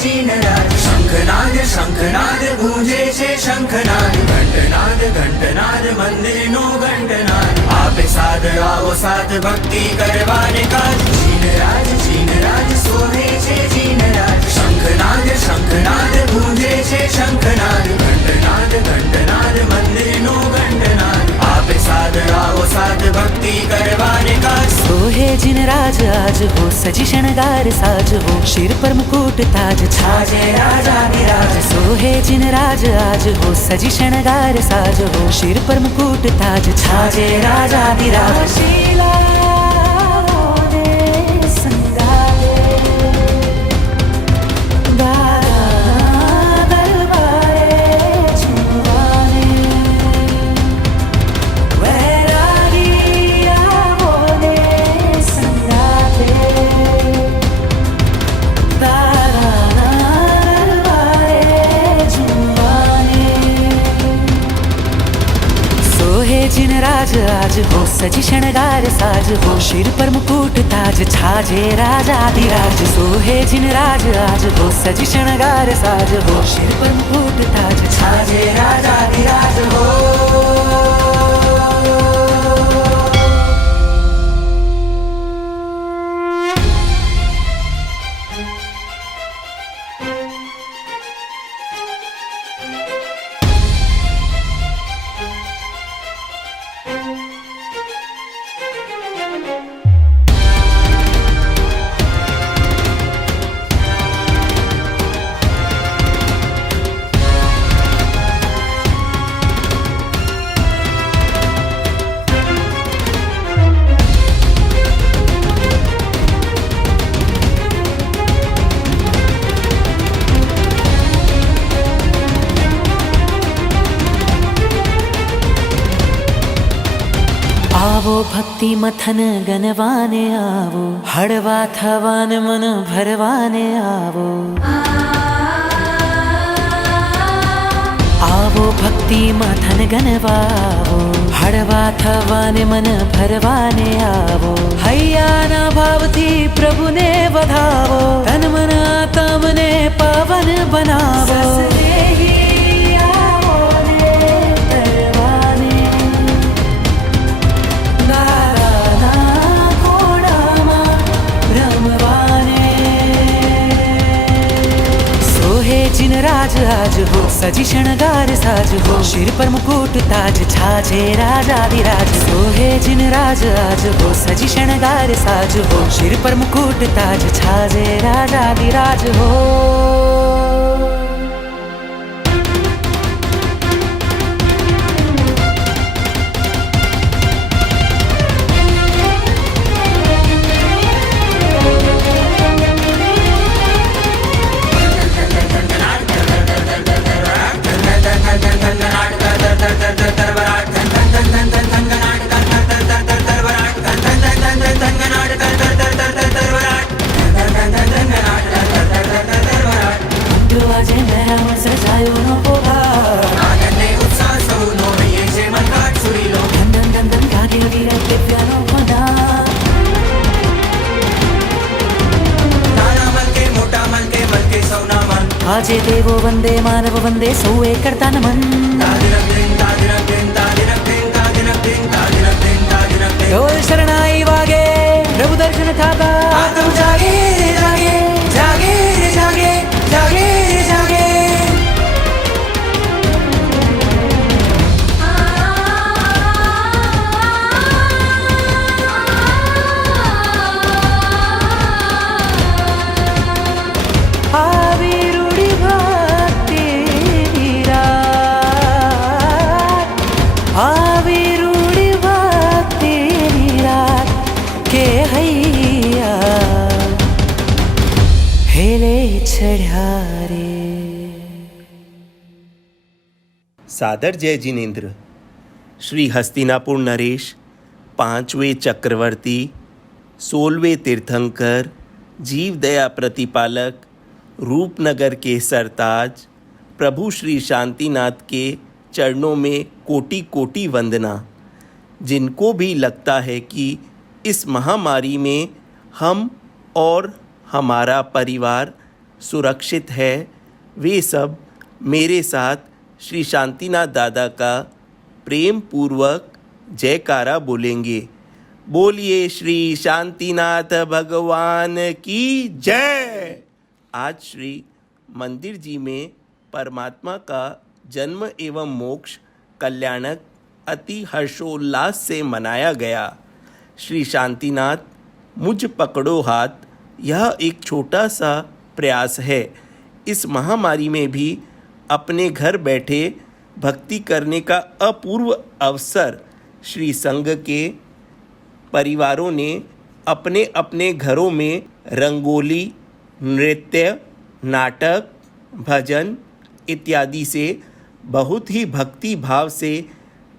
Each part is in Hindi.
જીનરાજ શંખનાદ ગૂંજે છે શંખનાદ ઘંટનાદ મંદિરનો ઘંટનાદ આપે સાદ આવો સાથ ભક્તિ કરવાને કાજ જીનરાજ સોહે છે જીનરાજ શંખનાદ ગૂંજે છે શંખનાદ ઘંટનાદ મંદિરનો ઘંટનાદ આપે સાદ આવો સાથ ભક્તિ કરવાને કાજ सोहे जिन राज आज हो सजी शणगार साज हो सिर पर मुकुट ताज छाजे राजाधिराज सोहे जिन राज आज हो सजी शणगार साज हो सिर पर मुकुट ताज छाजे राजाधिराज शीला मोरे संगारे दादा दरबारे छुवाने जिन राज आज हो सजी शणगार साज हो सिर पर मुकुट ताज छाजे राजाधिराज सोहे जिन राज आज हो सजी शणगार साज हो सिर पर मुकुट ताज छाजे राजाधिराज हो आवो भक्ति मथन गनवाने आवो हड़वा थवान मन भरवाने आवो आवो भक्ति मथन गनवावो हड़वा थवान मन भरवाने आवो हैया ना भावती प्रभु ने बधावो तन मन आत्मने पावन बनावो जिन राज आज हो सजी शणगार साज हो सिर पर मुकुट ताज छाजे राजाधिराज सोहे जिन राज आज हो सजी शणगार साज हो सिर पर मुकुट ताज छाजे राजाधिराज हो आजे देवो वंदे मानव वंदे सौए करता नमन ढोल शरणाई वागे प्रभु दर्शन थाका आत्म जागे जागे जागे जागे जागे जागे सादर जय जिनेन्द्र। श्री हस्तिनापुर नरेश, 5वें चक्रवर्ती, 16वें तीर्थंकर, जीव दया प्रतिपालक, रूपनगर के सरताज प्रभु श्री शांतिनाथ के चरणों में कोटि कोटि वंदना। जिनको भी लगता है कि इस महामारी में हम और हमारा परिवार सुरक्षित है, वे सब मेरे साथ श्री शांतिनाथ दादा का प्रेम पूर्वक जयकारा बोलेंगे। बोलिए श्री शांतिनाथ भगवान की जय। आज श्री मंदिर जी में परमात्मा का जन्म एवं मोक्ष कल्याणक अति हर्षोल्लास से मनाया गया। श्री शांतिनाथ मुझ पकड़ो हाथ, यह एक छोटा सा प्रयास है। इस महामारी में भी अपने घर बैठे भक्ति करने का अपूर्व अवसर श्री संघ के परिवारों ने अपने अपने घरों में रंगोली, नृत्य, नाटक, भजन इत्यादि से बहुत ही भक्ति भाव से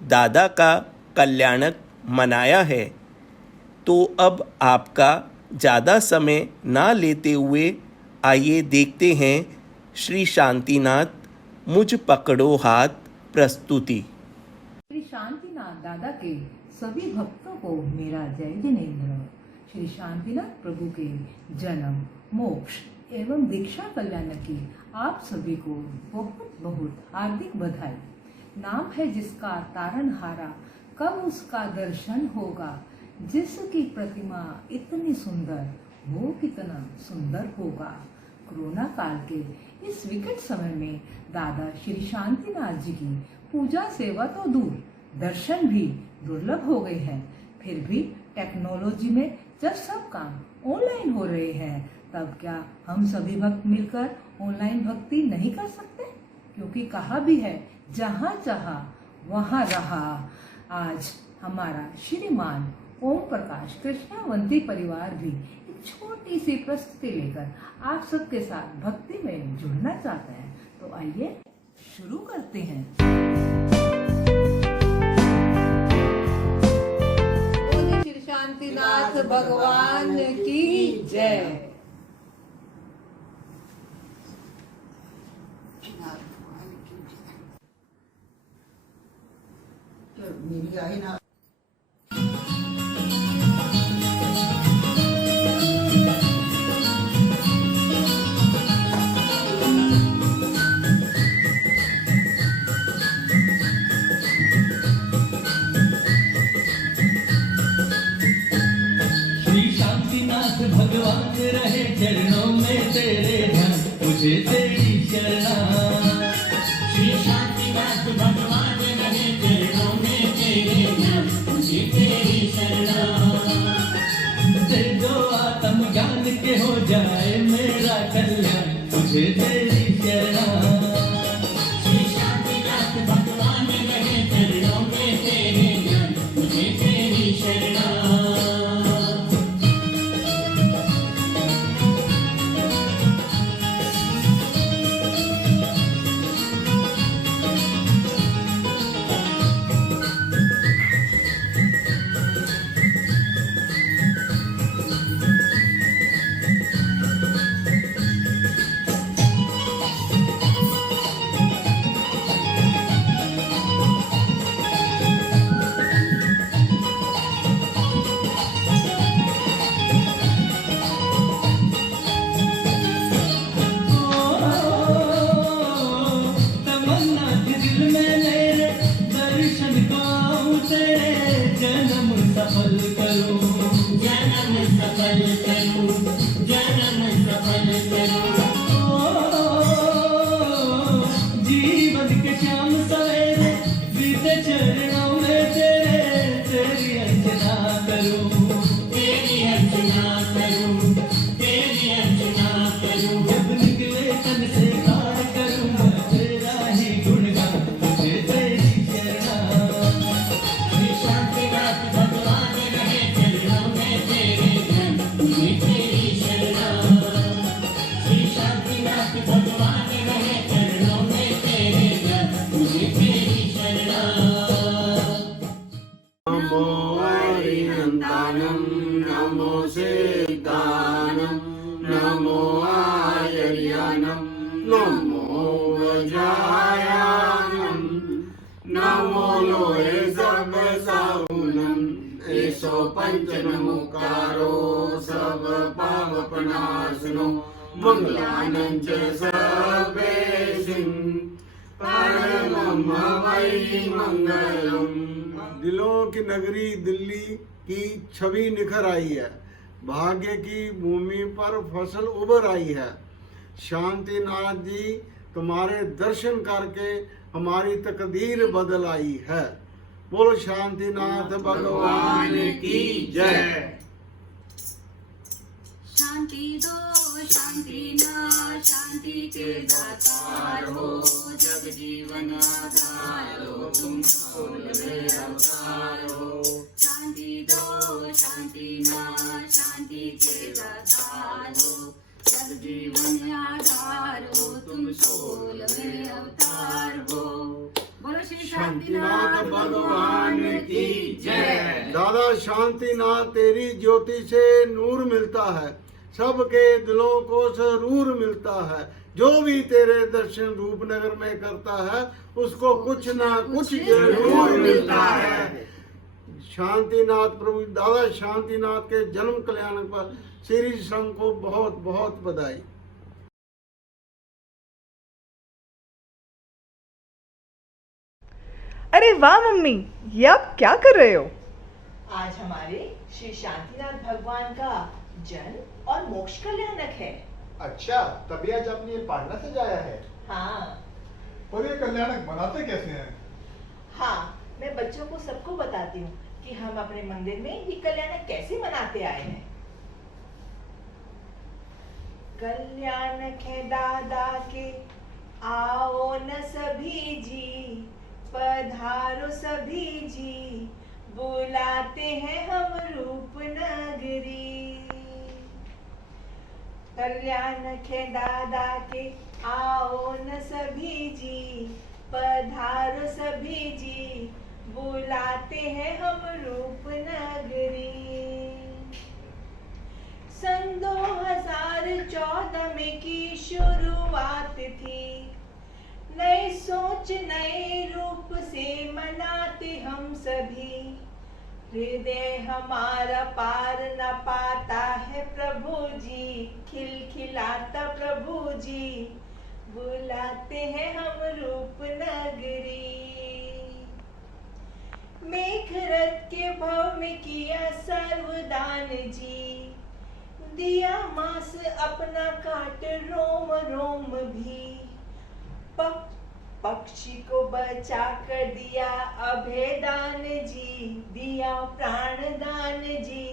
दादा का कल्याणक मनाया है। तो अब आपका ज़्यादा समय ना लेते हुए आइए देखते हैं श्री शांतिनाथ मुझ पकड़ो हाथ प्रस्तुति। श्री शांतिनाथ दादा के सभी भक्तों को मेरा जय जिनेन्द्र। श्री शांतिनाथ प्रभु के जन्म, मोक्ष एवं दीक्षा कल्याण की आप सभी को बहुत बहुत हार्दिक बधाई। नाम है जिसका तारनहारा, कब उसका दर्शन होगा। जिसकी प्रतिमा इतनी सुंदर, वो कितना सुंदर होगा। कोरोना काल के इस विकट समय में दादा श्री शांतिनाथ जी की पूजा सेवा तो दूर, दर्शन भी दुर्लभ हो गए हैं। फिर भी टेक्नोलॉजी में जब सब काम ऑनलाइन हो रहे हैं, तब क्या हम सभी भक्त मिलकर ऑनलाइन भक्ति नहीं कर सकते? क्योंकि कहा भी है, जहाँ चाहा वहाँ रहा। आज हमारा श्रीमान ओम प्रकाश कृष्णावंती परिवार भी एक छोटी सी प्रस्तुति लेकर आप सबके साथ भक्ति में जुड़ना चाहते हैं। तो आइए शुरू करते हैं। बोले श्री शांतिनाथ भगवान की जय। मेरी आई ना भगवान रहे चरणों में तेरे ध्यान, मुझे तेरी शरणा। श्री शांतिनाथ भगवान रहे चरणों में तेरे ध्यान, मुझे तेरी शरणा। दे दो आत्म ज्ञान के हो जाए मेरा कल्याण, मुझे तेरी शरणा। श्री शांतिनाथ भगवान रहे चरणों में तेरे ध्यान, मुझे तेरी शरणा। पंचन मुकारो सब पाप पनाशनो मंगलानं च सर्वेषिं परमं वै मंगलम्। दिलों की नगरी दिल्ली की छवि निखर आई है, भाग्य की भूमि पर फसल उभर आई है। शांतिनाथ जी, तुम्हारे दर्शन करके हमारी तकदीर बदल आई है। बोलो शांतिनाथ भगवान की जय। शांति दो शांति न शांति के दातार हो, जग जीवन आधार हो, तुम 16वें अवतार हो। शांति दो शांति न शांति के दातार हो, जग जीवन आधार हो, तुम 16वें अवतार हो। बोलो श्री शांतिनाथ भगवान की जय। दादा शांतिनाथ, तेरी ज्योति से नूर मिलता है, सबके दिलों को सरूर मिलता है। जो भी तेरे दर्शन रूपनगर में करता है उसको कुछ ना कुछ जरूर मिलता है। शांतिनाथ प्रभु दादा शांतिनाथ के जन्म कल्याण पर श्री संघ को बहुत बहुत बधाई। अरे वाह मम्मी, ये आप क्या कर रहे हो? आज हमारे श्री शांतिनाथ भगवान का जन्म और मोक्ष कल्याणक है। अच्छा, तभी आज आपने ये पाटना से जाया है? हाँ। और ये कल्याणक बनाते कैसे हैं? हाँ, मैं बच्चों को सबको बताती हूँ कि हम अपने मंदिर में ये कल्याणक कैसे मनाते आए हैं। कल्याणक है दादा के, आओ न सभी जी, पधारो सभी जी, बुलाते हैं हम रूपनगरी। कल्याणक है दादा के, आओ न सभी जी, पधारो सभी जी, बुलाते हैं हम रूपनगरी। सन 2014 में की शुरुआत थी, नई सोच नए रूप से मनाते हम सभी। हृदय हमारा पार न पाता है प्रभु जी, खिलखिलाता प्रभु जी, बुलाते हैं हम रूपनगरी। मेघरथ के भव में किया सर्वदान जी, दिया मांस अपना काट रोम रोम भी। पक्षी को बचा कर दिया अभेदान जी, दिया प्राण दान जी,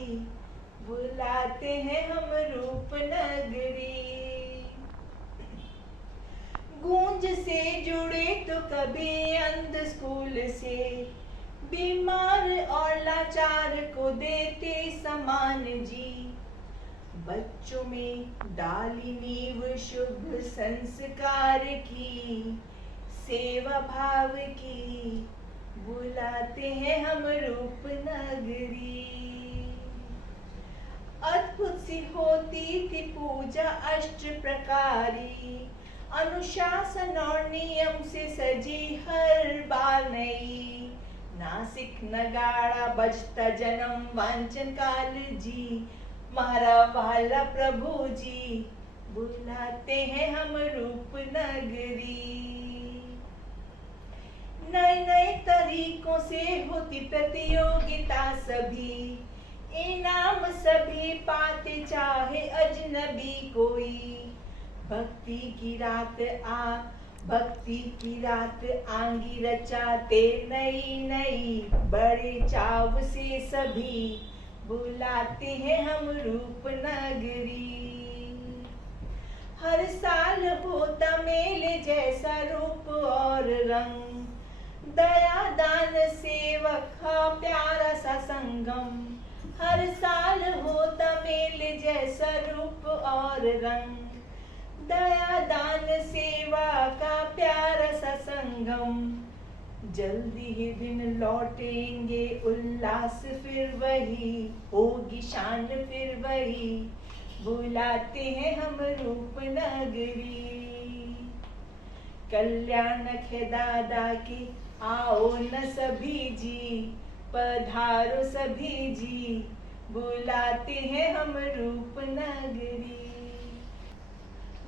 बुलाते हैं हम रूपनगरी। गूंज से जुड़े तो कभी अंध स्कूल से, बीमार और लाचार को देते समान जी। बच्चों में डाली नींव शुभ संस्कार की, सेवा भाव की, बुलाते हैं हम रूपनगरी। अद्भुत सी होती थी पूजा अष्ट प्रकारी, अनुशासन और नियम से सजी हर बार नई। नासिक नगाड़ा बजता जन्म वांचन काल जी, मारा वाला प्रभु जी, बुलाते हैं हम रूपनगरी। नए नए तरीकों से होती प्रतियोगिता सभी, इनाम सभी पाते चाहे अजनबी कोई। भक्ति की रात आंगी रचाते नई नई, बड़े चाव से सभी, बुलाते हैं हम रूपनगरी। हर साल होता मेले जैसा रूप और रंग, दया दान सेवक का प्यारा सा संगम। हर साल होता मेले जैसा रूप और रंग, दया दान सेवा का प्यारा सा संगम। जल्दी ही दिन लौटेंगे उल्लास फिर वही, होगी शान फिर वही, बुलाते हैं हम रूपनगरी। कल्याणक है दादा की, आओ न सभी जी, पधारो सभी जी, बुलाते हैं हम रूपनगरी।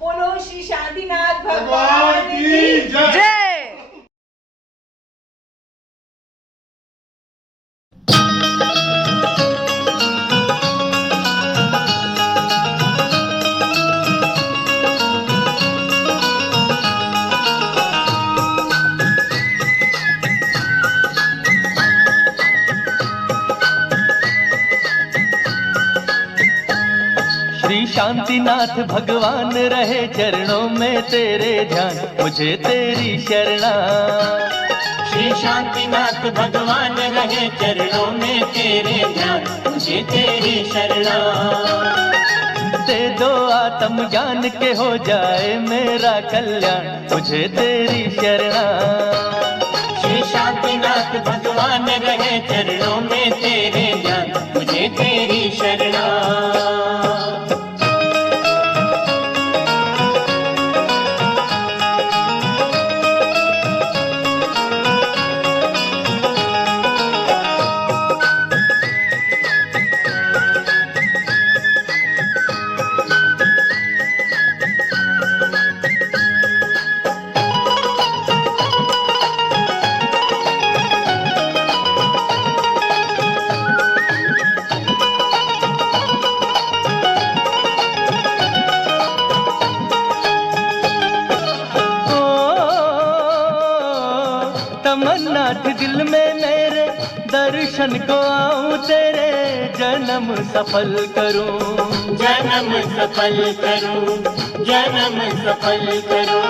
बोलो श्री शांतिनाथ भगवान की जय। श्री शांतिनाथ भगवान रहे चरणों में तेरे ध्यान, मुझे तेरी शरणा। श्री शांतिनाथ भगवान रहे चरणों में तेरे ध्यान, मुझे तेरी शरणा। दे दो आत्म ज्ञान के हो जाए मेरा कल्याण, मुझे तेरी शरणा। श्री शांतिनाथ भगवान रहे चरणों में तेरे ध्यान, मुझे तेरी शरणा। तमन्ना थी दिल में मेरे, दर्शन को आऊं तेरे, जन्म सफल करूं, जन्म सफल करूं, जन्म सफल करूं।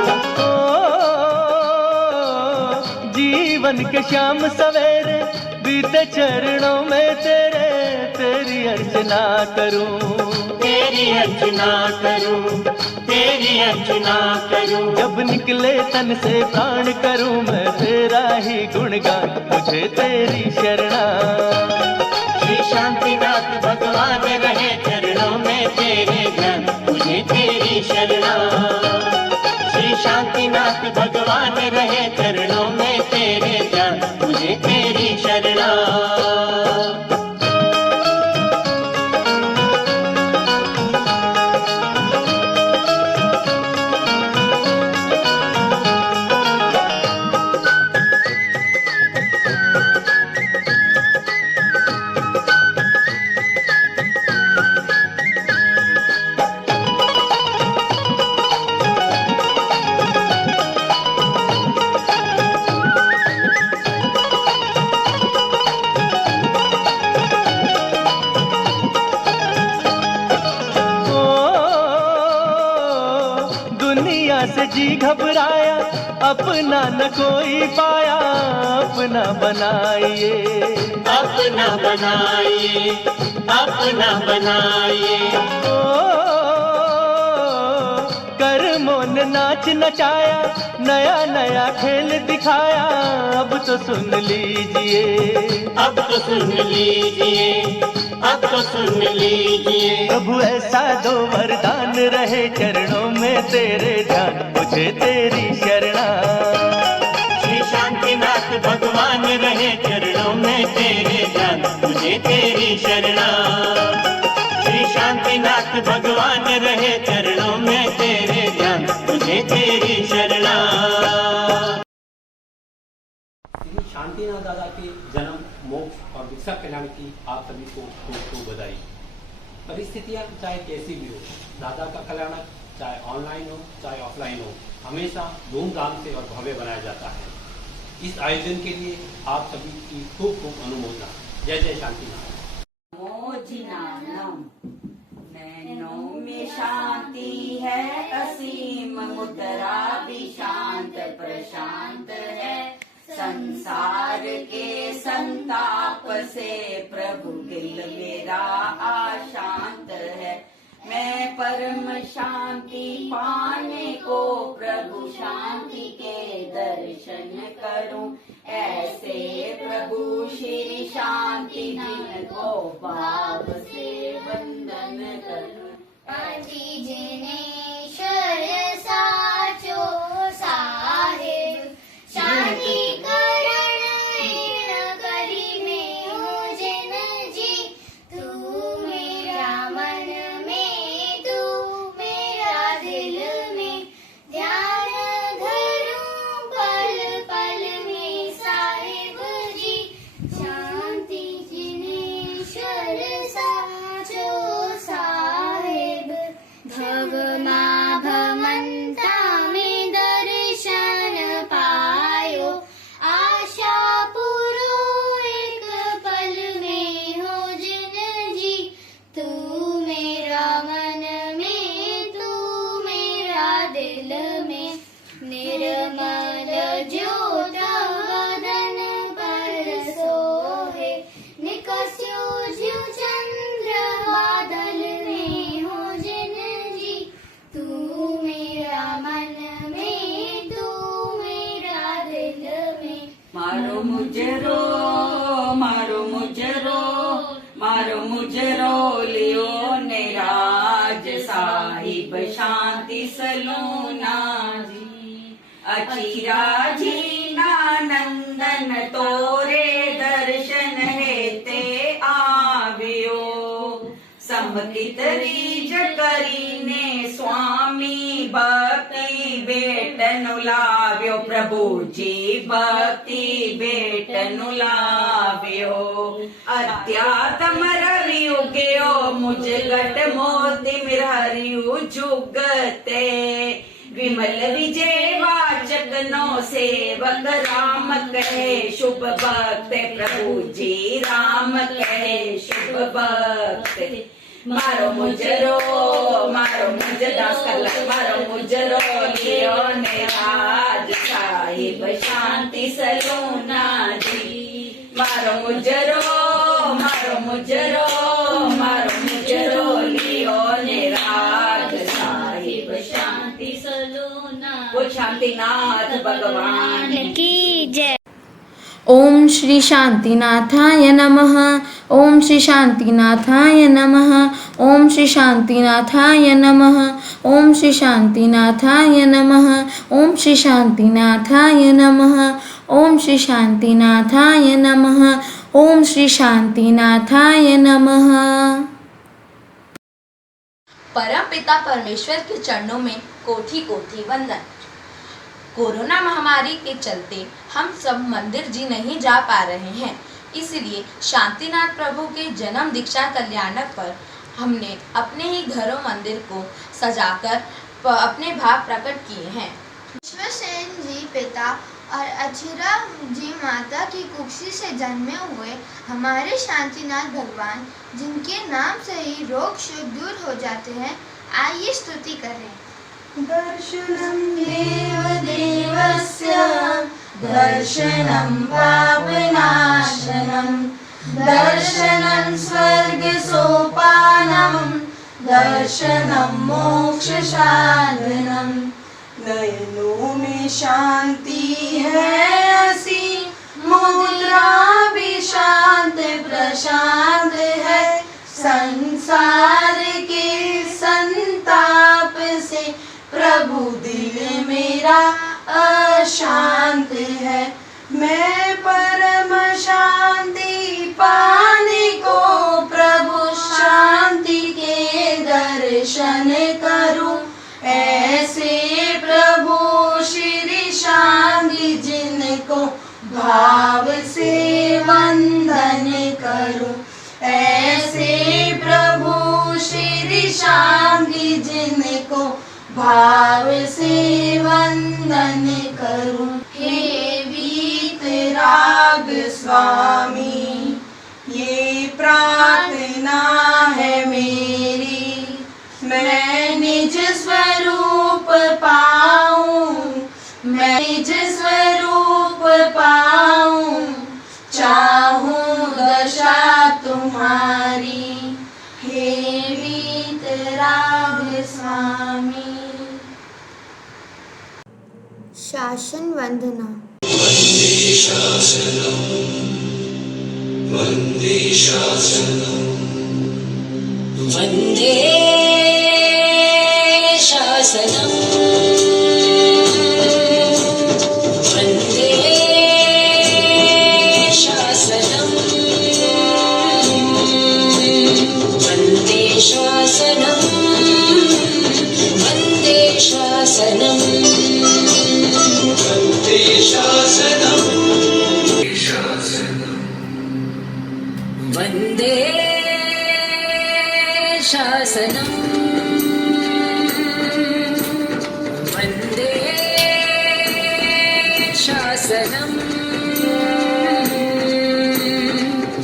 जीवन के शाम सवेरे बीते चरणों में तेरे, तेरी अर्चना करूं, तेरी अर्चना करूं, तेरी अर्चना करूं। जब निकले तन से प्राण करूं मैं तेरा ही गुणगान, मुझे तेरी शरणा। श्री शांतिनाथ भगवान रहे चरणों में तेरे ध्यान, मुझे तेरी शरणा। श्री शांतिनाथ भगवान रहे चरणों में तेरे ध्यान, मुझे तेरी शरणा। से जी घबराया, अपना न कोई पाया, अपना बनाइए, अपना बनाइए, अपना बनाइए। ओ कर्मों ने नाच नचाया, नया नया खेल दिखाया, अब तो सुन लीजिए, अब तो सुन लीजिए, अब तो सुन लीजिए। प्रभु ऐसा दो वरदान रहे चरणों में तेरे ध्यान, मुझे तेरी शरणा। श्री शांतिनाथ भगवान रहे चरणों में तेरे ध्यान, मुझे तेरी शरणा। श्री शांतिनाथ भगवान रहे चरणों में तेरे ध्यान, मुझे तेरी शरणा। श्री शांतिनाथ दादा के जन्म, मोक्ष और दीक्षा कल्याण की आप सभी को खूब बधाई। परिस्थितियां चाहे कैसी भी हो, दादा का कल्याण चाहे ऑनलाइन हो चाहे ऑफलाइन हो, हमेशा धूमधाम से और भव्य बनाया जाता है। इस आयोजन के लिए आप सभी की खूब खूब अनुमोदना। जय जय शांतिनाथ। नैनों में शांति है असीम, मुद्रा भी शांत प्रशांत है। संसार के संताप से प्रभु दिल मेरा आशांत है। मैं परम शांति पाने को प्रभु शांति के दर्शन करूं, ऐसे प्रभु श्री शांति जिनको भाव से वंदन करूं। जिनेश्वर साचो साहेब शांति करण करी में हो जिन जी, तू मेरा मन में, तू मेरा दिल निर्मल ज्योत वदन पर सोहे निकस्यो ज्यों चंद्र बादल में हो जिन जी तू मेरा मन में तू मेरा दिल में मारो मुजरो मारो मुजरो मारो मुजरो लियो निराज साहिब शांति सलोना जी अचीरा जी नंदन तोरे दर्शन हेते आव्यो समकित रीज करीने स्वामी भक्ति बेटनु लाव्यो प्रभु जी भक्ति बेटनु लाव्यो अत्यातम रवि उगयो मुझ गट मोती मिरहरियु जुगते विमल विजय वाचक नो सेवक राम कहे शुभ भक्त प्रभु जी राम कहे शुभ भक्त मारो मुजरो दास कर मारो मुजरो लियो निराज साहिब शांति सलोना जी मारो मुजरो लियो निराज साहिब शांति सलोना वो शांतिनाथ भगवान की जय। ओम श्री शांतिनाथाय नमः। ओम श्री शांतिनाथाय नमः। ओम श्री शांतिनाथाय नमः। ओम श्री शांतिनाथाय नमः। ओम श्री शांतिनाथाय नमः। ओम श्री शांतिनाथाय नमः। ओम श्री शांतिनाथाय नमः। परम पिता परमेश्वर के चरणों में कोटि कोटि वंदन। कोरोना महामारी के चलते हम सब मंदिर जी नहीं जा पा रहे हैं, इसलिए शांतिनाथ प्रभु के जन्म दीक्षा कल्याणक पर हमने अपने ही घरों मंदिर को सजाकर अपने भाव प्रकट किए हैं। विश्वसेन जी पिता और अचिरा जी माता की कुक्षी से जन्मे हुए हमारे शांतिनाथ भगवान, जिनके नाम से ही रोग शोक दूर हो जाते हैं, आइए स्तुति करें। दर्शनं देवदेवस्य दर्शनं पापनाशनं दर्शनं स्वर्गसोपानं दर्शनं मोक्षसाधनं नयनों में शांति है असीम मुद्रा भी शांत प्रशांत है संसार के संताप से प्रभु दिल मेरा अशांत है मैं परम शांति पाने को प्रभु शांति के दर्शन करूं ऐसे प्रभु श्री शांति जिनको भाव से वंदन करूं ऐसे प्रभु श्री शांति जिनको भाव से वंदन करूं हे वीतराग स्वामी ये प्रार्थना है मेरी मैं निज स्वरूप पाऊं मैं निज स्वरूप पाऊं चाहूं दशा तुम्हारी हे वीतराग स्वामी। शासन वंदना। वंदे शासनम वंदे शासनम वंदे शासनम वंदे शासनम वंदे शासनम वंदे शासनम वंदे शासनम वंदे शासनम वंदे शासनम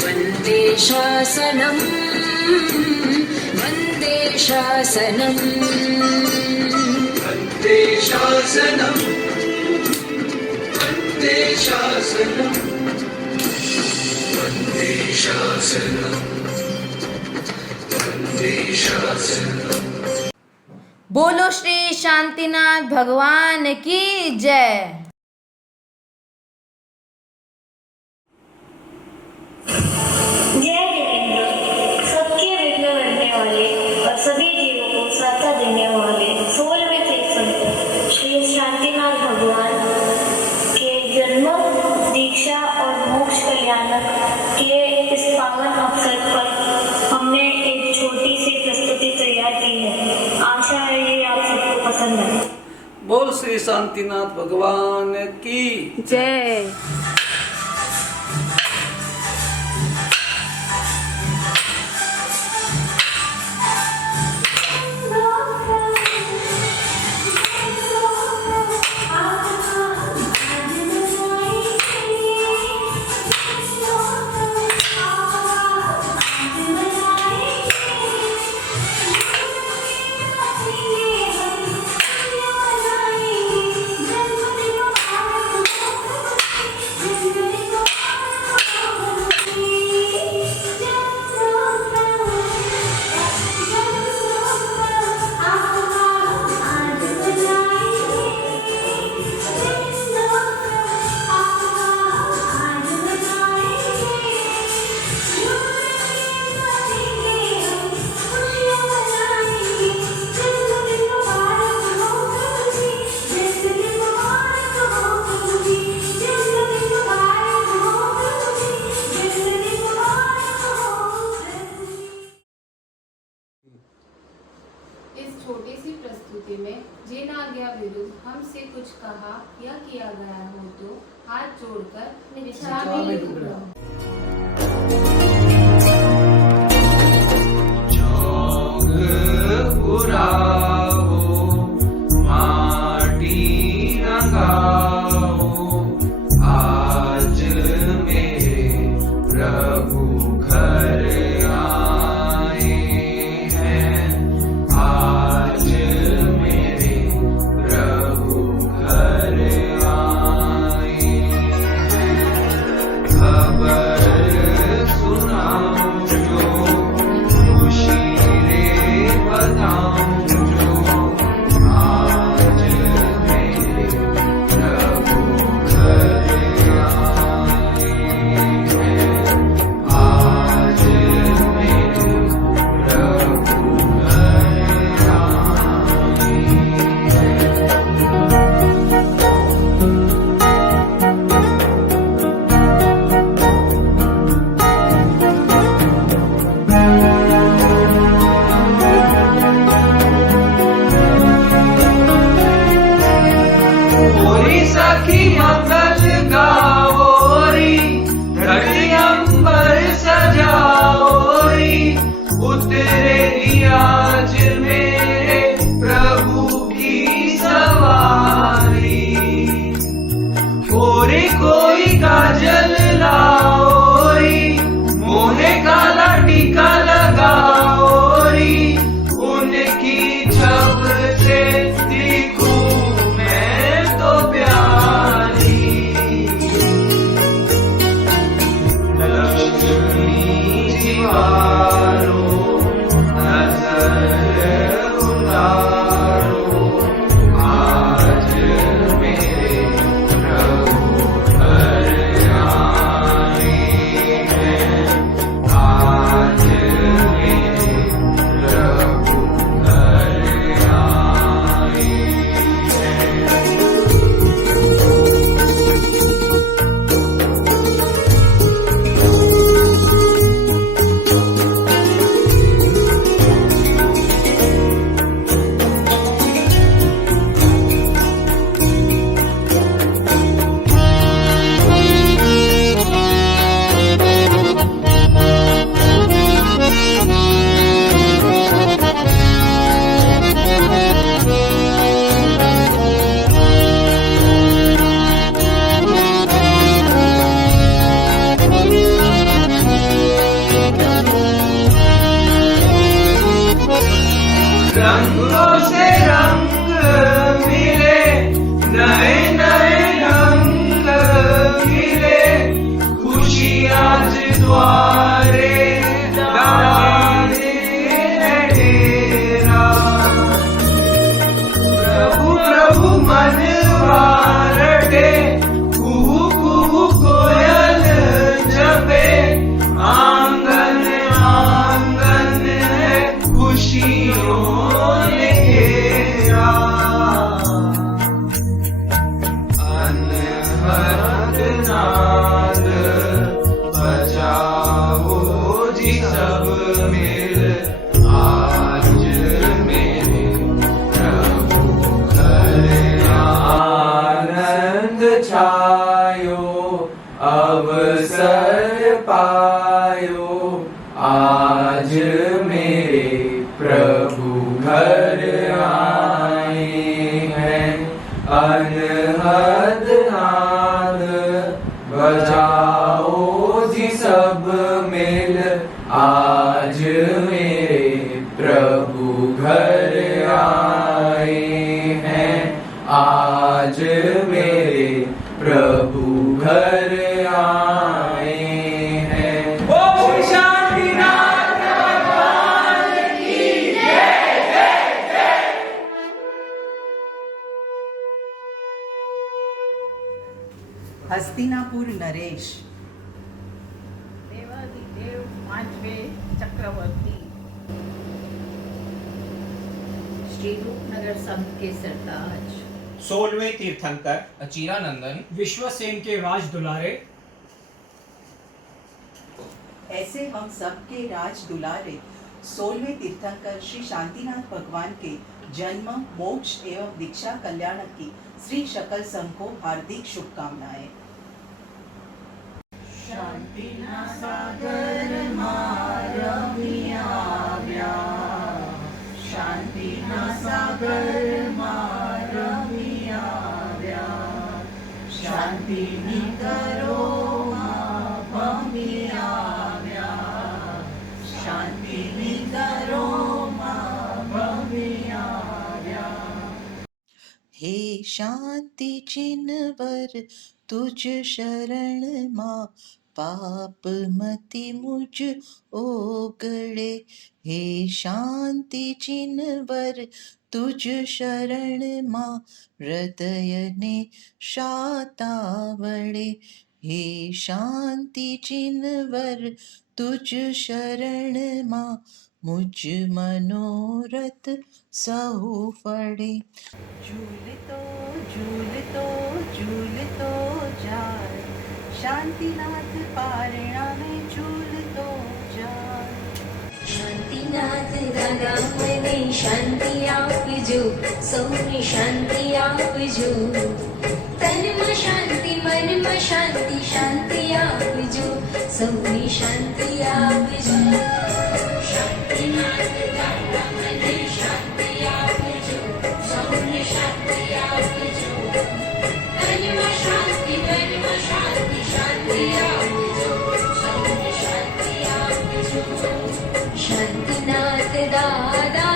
वंदे शासनम वंदे शासनम वंदे शासनम बोलो श्री शांतिनाथ भगवान की जय। जय जिनेंद्र, सबके विघ्न हरने वाले और सभी जीवों को सहायता देने वाले 16वें तीर्थंकर श्री शांतिनाथ भगवान के जन्म, दीक्षा और मोक्ष कल्याणक के इस पावन अवसर पर हमने एक छोटी सी प्रस्तुति तैयार की है। आशा है ये आप सबको पसंद है। बोल श्री शांतिनाथ भगवान की जय। इस छोटी सी प्रस्तुति में जिन आज्ञा विरुद्ध हमसे कुछ कहा या किया गया हो तो हाथ जोड़कर क्षमा आज मेरे प्रभु घर आए हैं, आज मेरे प्रभु घर आए हैं। खबर सुनाऊं जो, खुशी रे बताऊं जो, आज मेरे प्रभु घर आए हैं, आज मेरे प्रभु घर आए ओरी सखी मंगल गाओरी, धरती अंबर सजाओरी, उतरे आज मेरे प्रभु की सवारी। ओरे कोई काजल लाओरी, मोहे काला टीका लगाओरी, उनकी छब से दिखूं मैं तो प्यारी। नाद बजाओ जी सब मिल आज मेरे प्रभु घर आनंद छायो अवसर पायो आज मेरे प्रभु घर आए हैं अनहद नाद बजाओ जी सब मिल आज मेरे प्रभु घर आए हैं आज मेरे प्रभु घर आए हैं। ओम शांतिनाथ भगवान की जय जय जय। हस्तिनापुर नरेश देवाधिदेव पांचवे चक्रवर्ती श्री रूपनगर संत के सरताज 16वें तीर्थंकर अचीरानंदन विश्वसेन के राज दुलारे ऐसे हम सब के राज दुलारे 16वें तीर्थंकर श्री शांतिनाथ भगवान के जन्म मोक्ष एवं दीक्षा कल्याण की श्री शकल संघ को हार्दिक शुभकामनाएं। शांतिना सागर मारमिया व्या शांतिना सागर मारमिया व्या शांतिनी करो मामिया व्या शांतिनी करो मामिया व्या। हे शांति चिन्हवर तुझ शरण माँ पाप मति मुझ ओगळे हे शांति चिन्हवर तुझ शरण माँ हृदय ने शातावळे हे शांति चिन्हवर तुझ शरण माँ मुझ मनोरथ सहु फळे झूलतो झूलतो झूलतो जाय शांतिनाथ पारणा में झूलतो जाय। शांतिनाथ दादा मने शांति आपजो सौने शांति आपजो तन में शांति मन में शांति शांति आपजो सौने शांति आपजो। शांतिनाथ दादा मने शांति आपजो सौने शांति आपजो तन में शांति मन में शांति शांति आपजो सौने शांति आपजो। शांतिनाथ दादा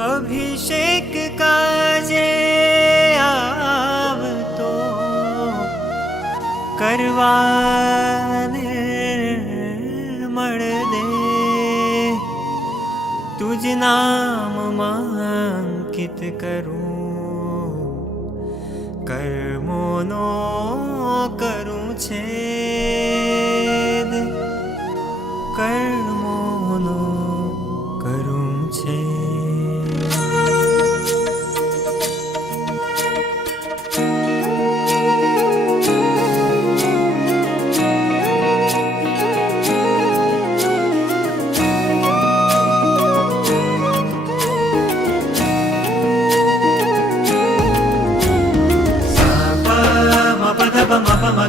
अभिषेक काजे आव तो करवा निर्मल दे तुझ नाम मांकित करूं कर्मोनो करूं छेद कर्मोनो करूं छेद।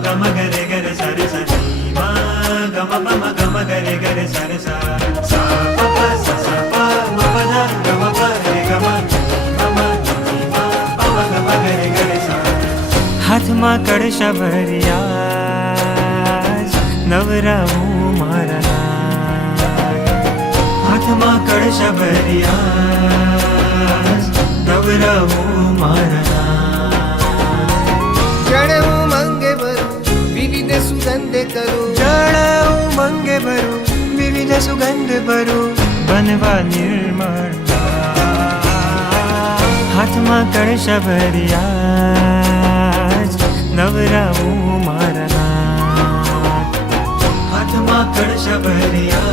गम गरे गरे सरे सनी मा गम पम गम गरे गरे सरे सा सा प प स स प म प ध गम प रे गम गम नी मा प म गम गरे गरे सा। हाथ मा कड़शा भरिया नवराऊ मारा हाथ मा कड़शा भरिया નવરવું મારા જળ ઉમંગે ભરું વિવિધ સુગંધ કરું જળ ઉમંગે ભરું વિવિધ સુગંધ ભરું બનવા નિર્મળ હાથમાં કળશ ભર્યા નવરાવું મારા હાથમાં કળશ ભર્યા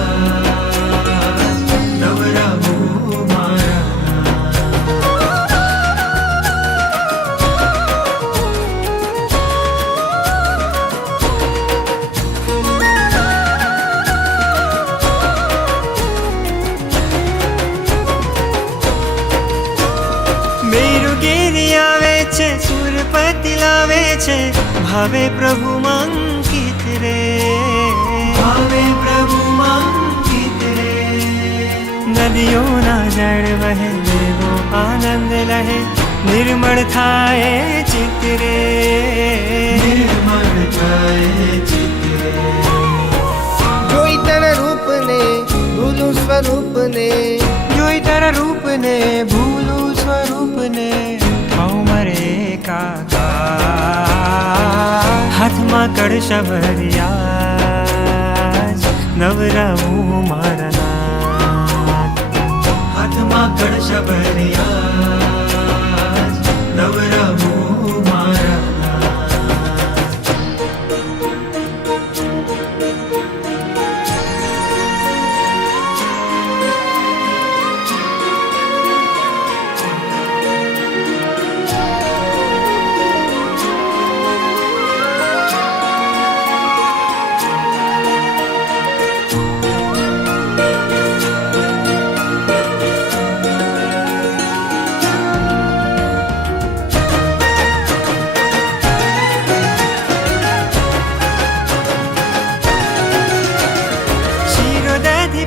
નવરાવું મારા મેરુગીરી આવે છે સુરપતિ લાવે છે ભાવે પ્રભુ મંકિત રે ભાવે પ્રભુ મંકિત રે નદીઓના જળ વહે દેવો આનંદ લહે નિર્મળ થાય ચિત્ત રે નિર્મળ થાય ચિત્ત રે જોઈ તારા રૂપને ભૂલું સ્વરૂપને જોઈ તારા રૂપને ભૂલું સ્વરૂપને થાઉં મરે કાકા હાથમાં કળશ ભર્યા નવરાવું મારા નાથ હાથમાં કળશ ભર્યા નવરાવું મારા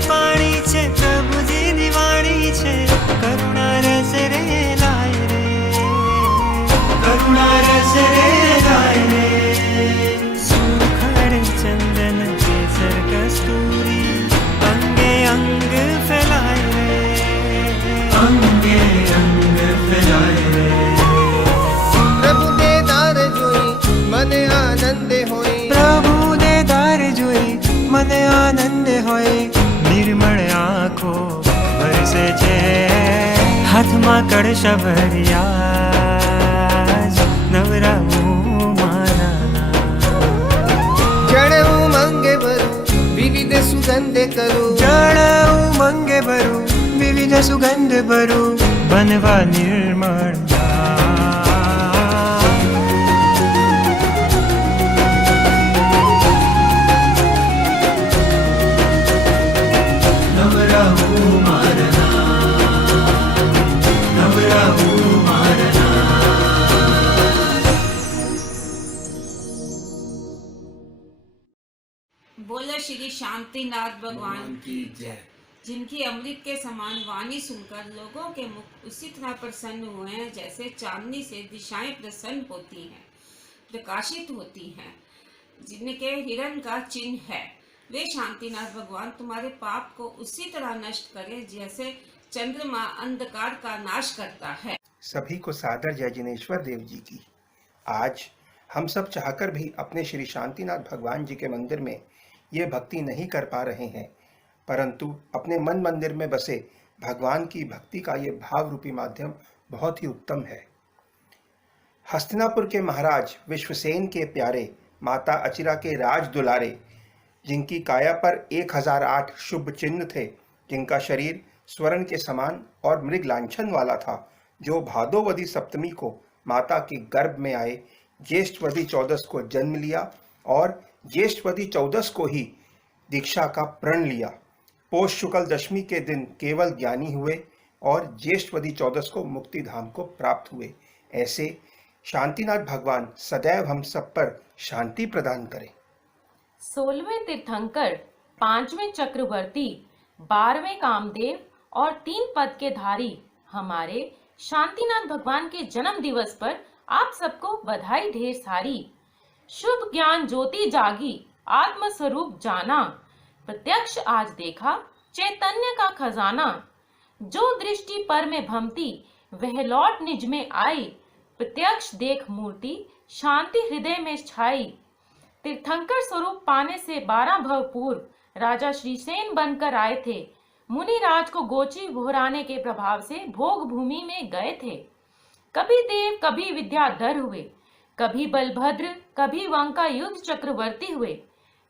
પાણી છે પ્રભુજીની વાણી છે કરુણા રસ રે લાય રે કરુણા રસ રે લાય રે સુખડ ચંદન કેસર કસ્તૂરી અંગે અંગ ફેલાય રે અંગે અંગ ફેલાય રે પ્રભુ દે દાર જોઈ મને આનંદ હોય પ્રભુ દે દાર જોઈ મને આનંદ હોય નિર્મળ આંખો વરસે છે હાથમાં કળશ ભર્યા નવરાવું મારા જળ ઉમંગે ભરું વિવિધ સુગંધ કરું જળ ઉમંગે ભરું વિવિધ સુગંધ ભરું બનવા નિર્મળ बोलो श्री शांतिनाथ भगवान की जय। जिनकी अमृत के समान वाणी सुनकर लोगों के मुख उसी तरह प्रसन्न हुए हैं जैसे चांदनी से दिशाएं प्रसन्न होती हैं, प्रकाशित होती हैं, जिनके हिरण का चिन्ह है। वे शांतिनाथ भगवान तुम्हारे पाप को उसी तरह नष्ट करें जैसे चंद्रमा अंधकार का नाश करता है। सभी को सादर जय जिनेश्वर देव जी की। आज हम सब चाहकर भी अपने श्री शांतिनाथ भगवान जी के मंदिर में ये भक्ति नहीं कर पा रहे हैं, परंतु अपने मन मंदिर में बसे भगवान की भक्ति का ये भाव रूपी माध्यम बहुत ही उत्तम है। हस्तिनापुर के महाराज विश्वसेन के प्यारे माता अचिरा के राज दुलारे, जिनकी काया पर 1008 शुभ चिन्ह थे, जिनका शरीर स्वर्ण के समान और मृग लांछन वाला था, जो भादोवदी सप्तमी को माता के गर्भ में आए, ज्येष्ठवदी 14 को जन्म लिया और ज्येष्ठवदी 14 को ही दीक्षा का प्रण लिया। पोष शुक्ल दशमी के दिन केवल ज्ञानी हुए और ज्येष्ठवदी 14 को मुक्ति धाम को प्राप्त हुए। ऐसे शांतिनाथ भगवान सदैव हम सब पर शांति प्रदान करें। 16वें तीर्थंकर, 5वें चक्रवर्ती, 12वें कामदेव और 3 पद के धारी हमारे शांतिनाथ भगवान के जन्म दिवस पर आप सबको बधाई ढेर सारी। शुभ ज्ञान ज्योति जागी, आत्म स्वरूप जाना, प्रत्यक्ष आज देखा चैतन्य का खजाना। जो दृष्टि पर में भमती वह लौट निज में आई, प्रत्यक्ष देख मूर्ति शांति हृदय में छाई। तीर्थंकर स्वरूप पाने से 12 भव पूर्व राजा श्रीसेन बनकर आए थे। मुनिराज को गोची भोराने के प्रभाव से भोग भूमि में गए थे। कभी देव कभी विद्याधर हुए, कभी बलभद्र कभी वंका युद्ध चक्रवर्ती हुए,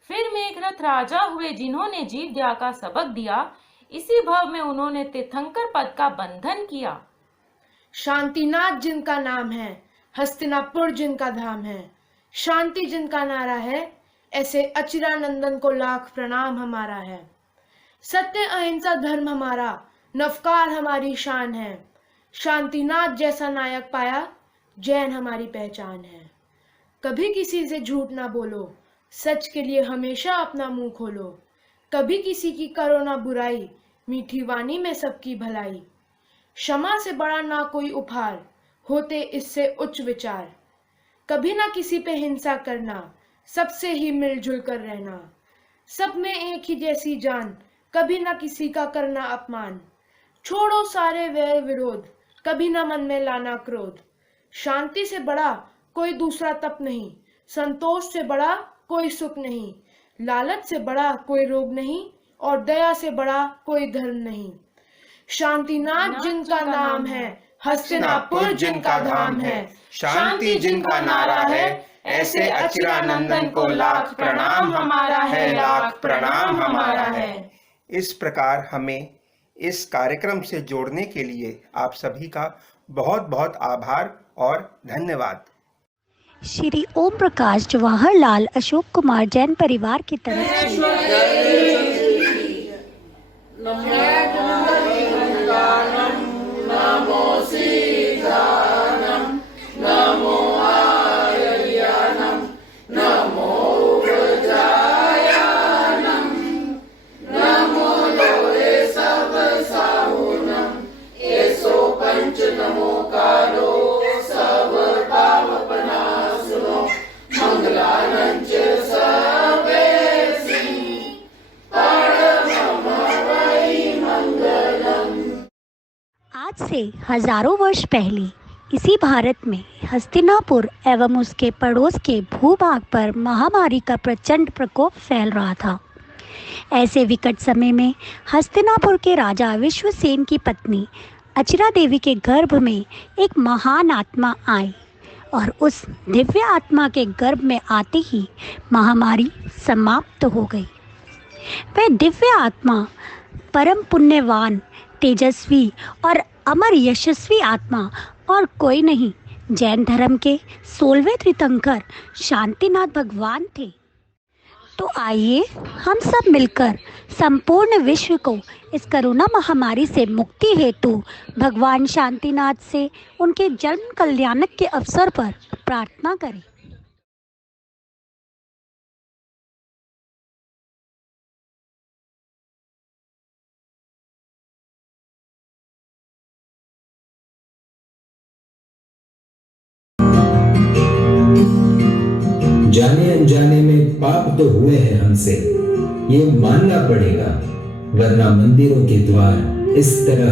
फिर मेघरथ राजा हुए जिन्होंने जीव दया का सबक दिया। इसी भव में उन्होंने तीर्थंकर पद का बंधन किया। शांतिनाथ जिनका नाम है, हस्तिनापुर जिनका धाम है, शांति जिनका नारा है, ऐसे अचिरानंदन को लाख प्रणाम हमारा है। सत्य अहिंसा धर्म हमारा, नवकार हमारी शान है। शांतिनाथ जैसा नायक पाया, जैन हमारी पहचान है। कभी किसी से झूठ ना बोलो, सच के लिए हमेशा अपना मुंह खोलो। कभी किसी की करो ना बुराई, मीठी वाणी में सबकी भलाई। क्षमा से बड़ा ना कोई उपहार, होते इससे उच्च विचार। कभी ना किसी पे हिंसा करना, सबसे ही मिलजुल कर रहना। सब में एक ही जैसी जान, कभी ना किसी का करना अपमान। छोड़ो सारे वैर विरोध, कभी ना मन में लाना क्रोध। शांति से बड़ा कोई दूसरा तप नहीं, संतोष से बड़ा कोई सुख नहीं। लालच से बड़ा कोई रोग नहीं, और दया से बड़ा कोई धर्म नहीं। शांतिनाथ जिनका नाम है, हस्तिनापुर जिनका धाम है, शांति जिनका नारा है, ऐसे अचिरानंदन को लाख प्रणाम हमारा है, लाख प्रणाम हमारा है। इस प्रकार हमें इस कार्यक्रम से जोड़ने के लिए आप सभी का बहुत बहुत आभार और धन्यवाद। श्री ओम प्रकाश जवाहरलाल अशोक कुमार जैन परिवार की तरफ से से हजारों वर्ष पहले इसी भारत में हस्तिनापुर एवं उसके पड़ोस के भूभाग पर महामारी का प्रचंड प्रकोप फैल रहा था। ऐसे विकट समय में हस्तिनापुर के राजा विश्वसेन की पत्नी अचिरा देवी के गर्भ में एक महान आत्मा आई और उस दिव्य आत्मा के गर्भ में आते ही महामारी समाप्त हो गई। वह दिव्य आत्मा परम पुण्यवान, तेजस्वी और अमर यशस्वी आत्मा और कोई नहीं, जैन धर्म के 16वें तीर्थंकर शांतिनाथ भगवान थे। तो आइए हम सब मिलकर संपूर्ण विश्व को इस कोरोना महामारी से मुक्ति हेतु भगवान शांतिनाथ से उनके जन्म कल्याणक के अवसर पर प्रार्थना करें। जाने अनजाने में पाप तो हुए हैं हमसे, ये मानना पड़ेगा, वरना मंदिरों के द्वार इस तरह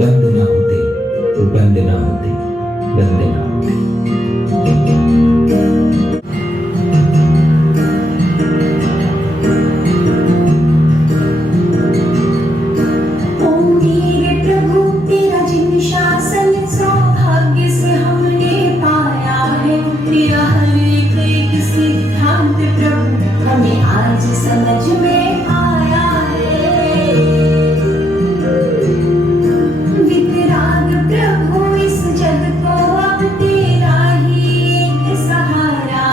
बंद ना होते, बंद ना होते, बंद ना होते। वितराग प्रभु इस जग को अब तेरा ही एक सहारा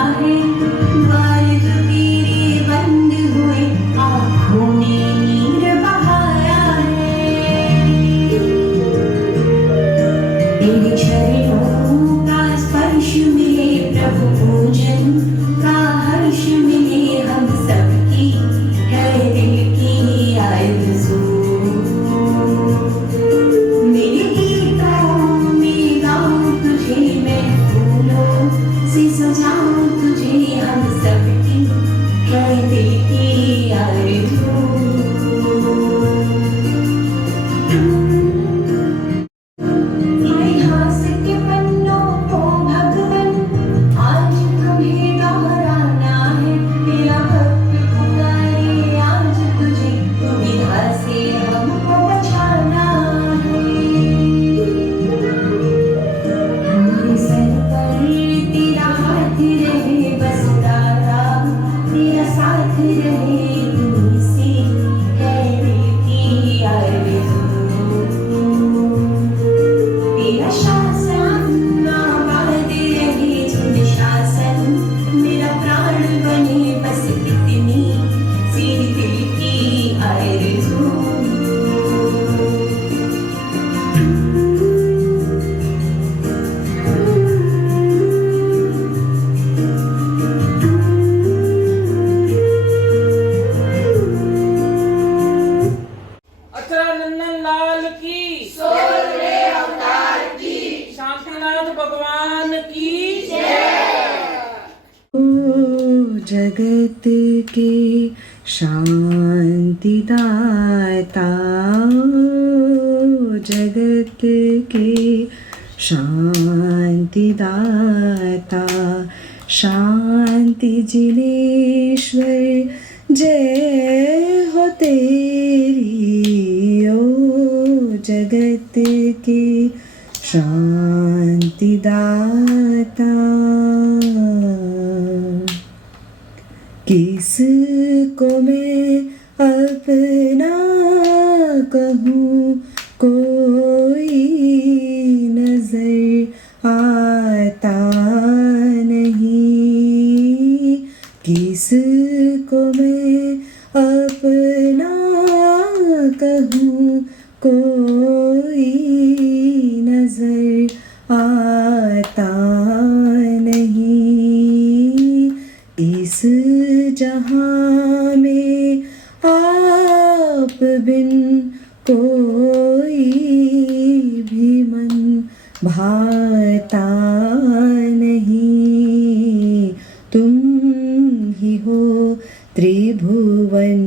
नंदन लाल की, 16वें अवतार की, शांतिनाथ भगवान की जगत के शांति दाता, जगत के शांति दाता, शांति जिनेश्वर जय हो तेरी। ओ जगत के शांति दाता, किसको मैं अपना कहूँ, कोई नजर आता नहीं। किसको मैं अपना कहूँ, कोई नजर आता नहीं। इस जहाँ में आप बिन कोई भी मन भाता नहीं। तुम ही हो त्रिभुवन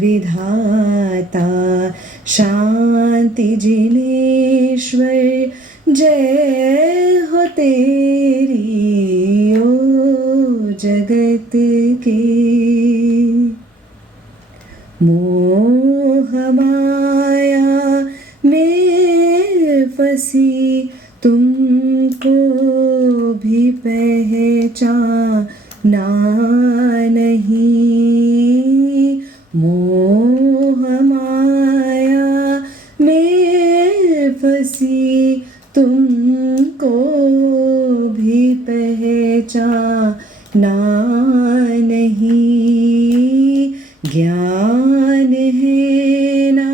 विधाता, शांति जिनेश्वर जय हो तेरी। ओ जगत के मोह माया में फंसी तुमको भी पहचाना नहीं। मोह माया में फंसी तुमको भी पहचाना नहीं। ज्ञान है ना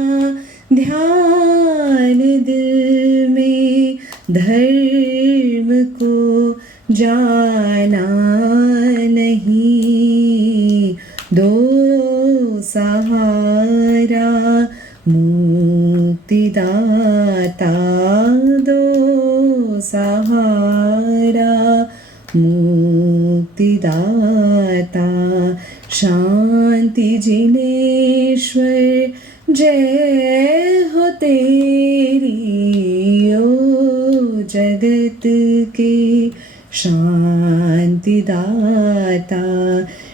ध्यान दिल में, धर्म को जाना नहीं। दो सहारा मुक्तिदाता, दो सहारा मुक्तिदाता, शांति जिनेश्वर जय हो तेरी। ओ जगत के शांति दाता,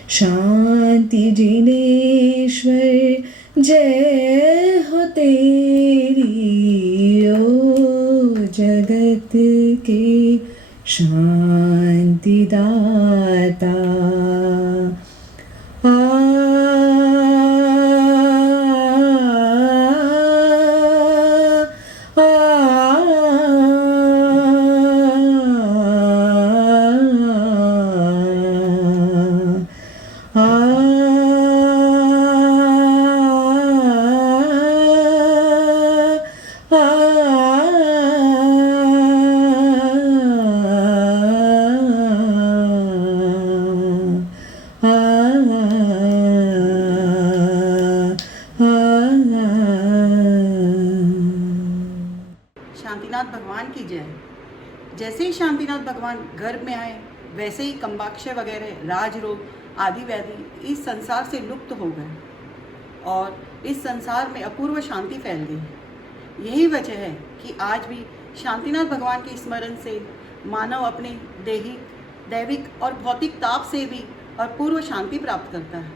शांति जिनेश्वर जय हो तेरी। ओ जगत के शांति दाता। शांतिनाथ भगवान की जय। जैसे ही शांतिनाथ भगवान गर्भ में आए, वैसे ही कम्बाक्षय वगैरह राज रोग आदि व्याधि इस संसार से लुप्त हो गए और इस संसार में अपूर्व शांति फैल गई। यही वजह है कि आज भी शांतिनाथ भगवान के स्मरण से मानव अपने दैहिक, दैविक और भौतिक ताप से भी अपूर्व शांति प्राप्त करता है।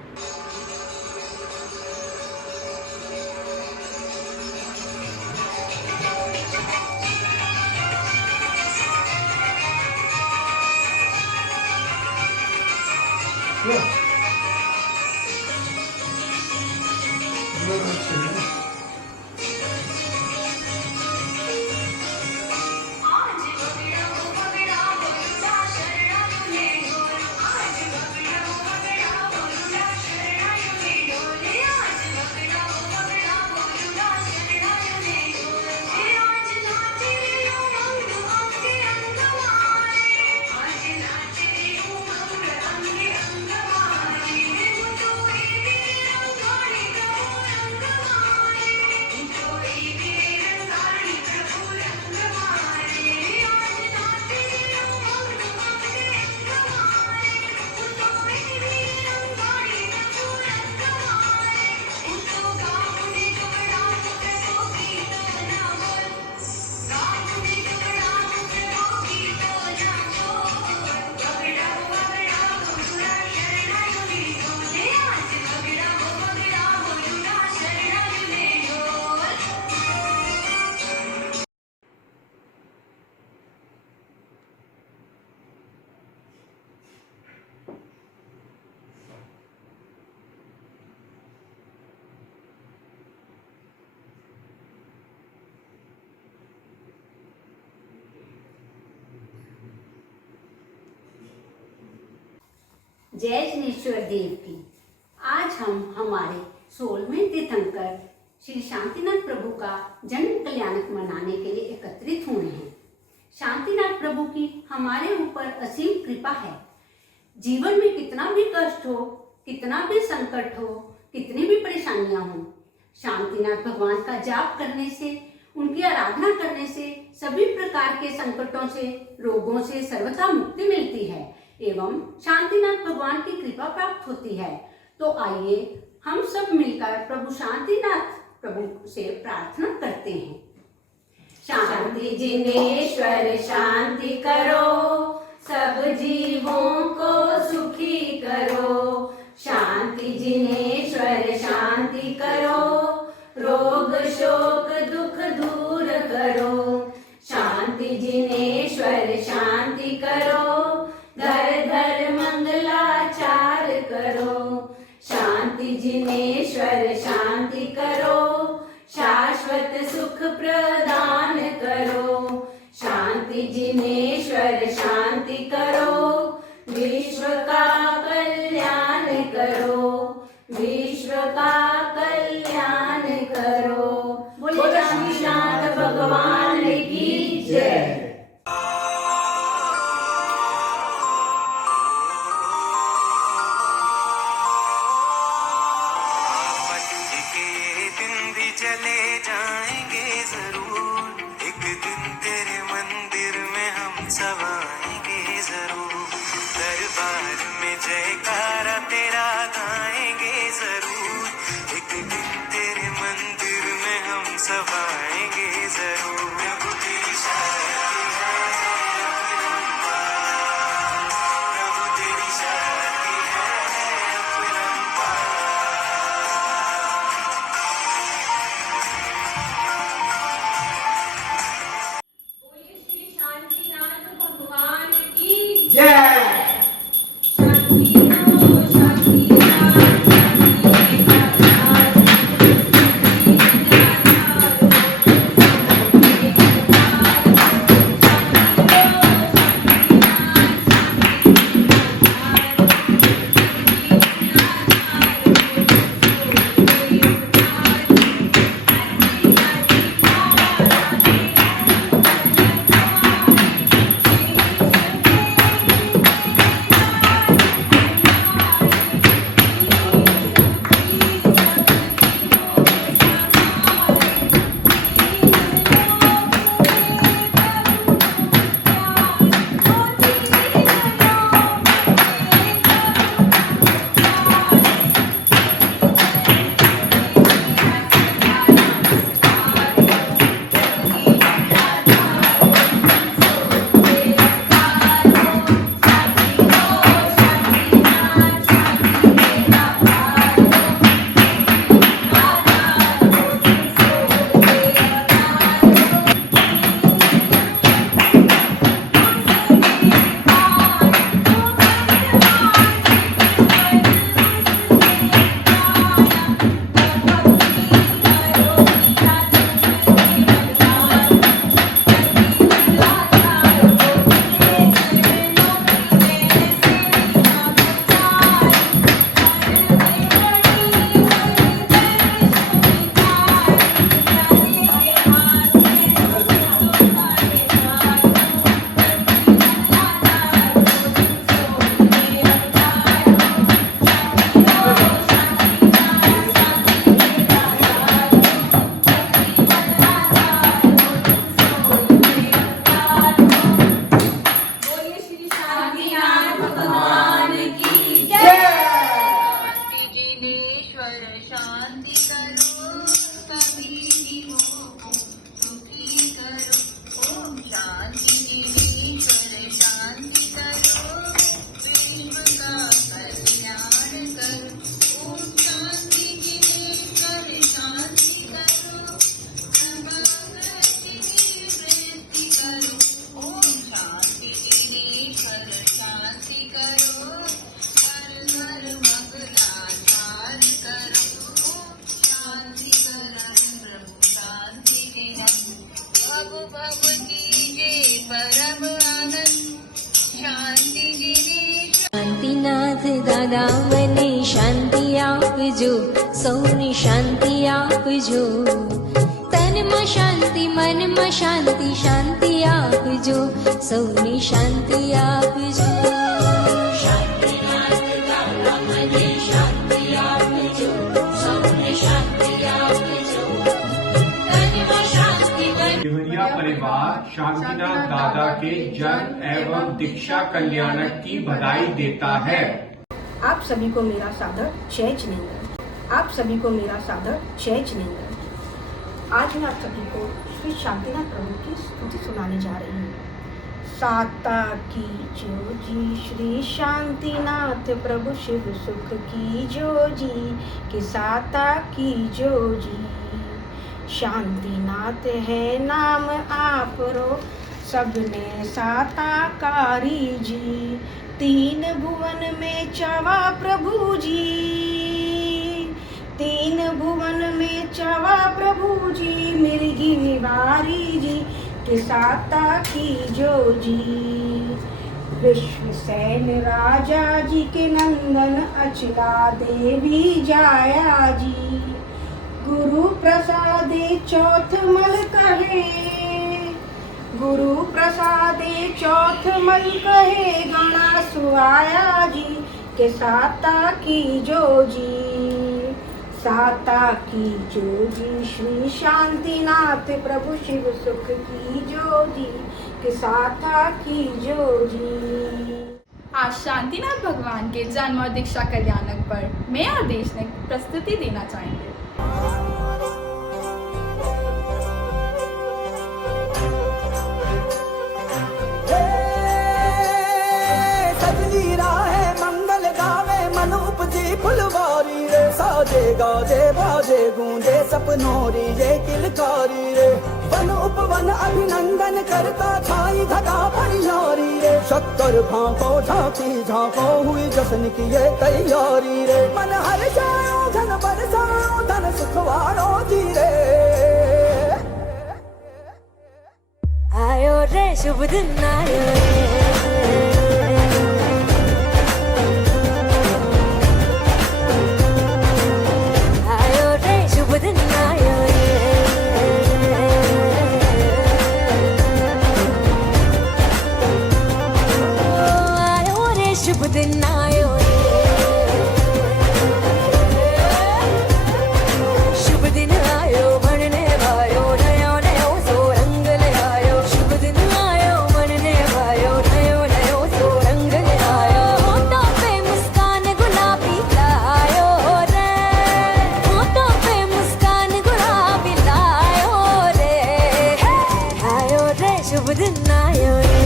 जय जिनेश्वर देव की। आज हम हमारे 16वें तीर्थंकर श्री शांतिनाथ प्रभु का जन्म कल्याणक मनाने के लिए एकत्रित हुए हैं। शांतिनाथ प्रभु की हमारे ऊपर असीम कृपा है। जीवन में कितना भी कष्ट हो, कितना भी संकट हो, कितनी भी परेशानियां हो, शांतिनाथ भगवान का जाप करने से, उनकी आराधना करने से सभी प्रकार के संकटों से, रोगों से सर्वथा मुक्ति मिलती है एवं शांतिनाथ भगवान की कृपा प्राप्त होती है। तो आइए हम सब मिलकर प्रभु शांतिनाथ प्रभु से प्रार्थना करते हैं। शांति जिनेश्वर शांति करो, सब जीवों को सुखी करो। शांति जिनेश्वर शांति करो, रोग शोक दुख दूर करो। शांति जिनेश्वर शांति करो, घर घर मंगलाचार करो। शांति जिनेश्वर शांति करो, शाश्वत सुख प्रदान करो। शांति जिनेश्वर शांति करो, विश्व का कल्याण करो। विश्व का कल्याण करो। बोले शांतिनाथ भगवान की जय। चले जाएंगे जरूर, एक दिन तेरे मंदिर में हम सब आएंगे जरूर। दरबार में जयकारा तेरा गाएंगे जरूर, एक दिन तेरे मंदिर में हम सब आएंगे जरूर। प्रभु तेरी शक्ति है अपरंपार, प्रभु तेरी शक्ति है अपरंपार। भगवान की जय। शांतिनाथ दादा मने शांति आपजो, सौने शांति आपजो। तन में शांति मन में शांति, शांति आपजो, सौने शांति आपजो। शांतिनाथ दादा मने शांति आपजो, सौने शांति आपजो। तन में शांति मन देवरिया परिवार शांतिनाथ दादा के जन्म एवं दीक्षा कल्याणक की बधाई देता है। आप सभी को मेरा सादर जय जिनेंद्र। आप सभी को मेरा सादर जय जिनेंद्र। आज मैं आप सभी को श्री शांतिनाथ प्रभु की स्तुति सुनाने जा रही हूँ। साता की जो जी श्री शांतिनाथ प्रभु शिव सुख की जो जी, कि साता की जो जी। शांतिनाथ है नाम आपरो, सबने साताकारी जी। तीन भुवन में चवा प्रभु जी, तीन भुवन में चवा प्रभु जी। मिर्गी निवारी जी, के साता की जो जी। विश्वसेन राजा जी के नंदन अचला देवी जाया जी। गुरु प्रसादे चौथ मल कहे, गुरु प्रसादे चौथ मल कहे। गणा सुआया जी, के साता की जो जी। साता की जो जी श्री शांतिनाथ प्रभु शिव सुख की जो जी, के साता की जो जी। आज शांतिनाथ भगवान के जन्म और दीक्षा कल्याणक पर मैं और देश ने प्रस्तुति देना चाहेंगे। सजनी राहे मंगल गावे मन उपजी फुलवारी रे। साजे गाजे बाजे गूंजे सपनोरी ये किलकारी रे। वन उपवन अभिनंदन करता छाई धगा परियारी रे। शक्कर भांको झांकी झांको हुई जश्न की ये तैयारी रे। मन हर जाओ धन बरसाओ धन सुखवारो जी रे। आयो रे शुभ दिन आयो रे। शुभ दिन आयो रे, शुभ दिन आयो बनने वायो नयो नयो सो रंग ले आयो। शुभ दिन आयो बनने वायो नयो नयो सो रंग ले आयो। होठों पे मुस्कान गुलाबी लायो रे, होठों पे मुस्कान गुलाबी लायो रे। आयो रे शुभ दिन आयो रे।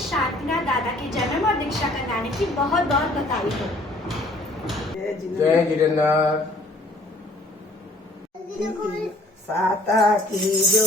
शांतिनाथ दादा के जन्म और दीक्षा कल्याण की बहुत बहुत बधाई हो। जय गिरनार। साता की जो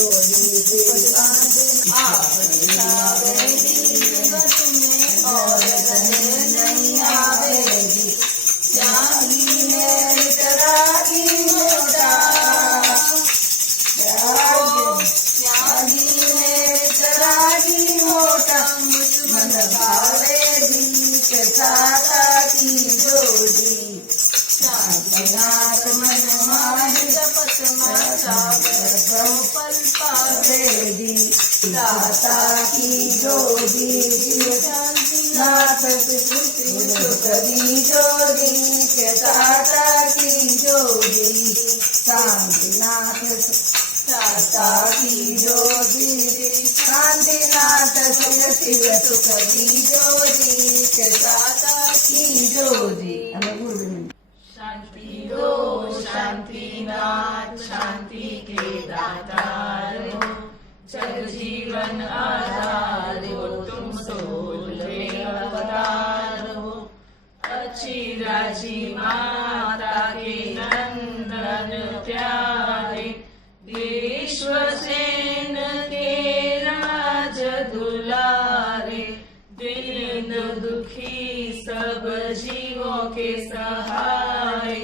शांति दो शांतिनाथ, शांति के दातार हो, जग जीवन आधार हो, तुम सोलवे अवतार हो। अच्छी राजी माता के नंदन प्यारे, विश्वसेन के राज सहाय।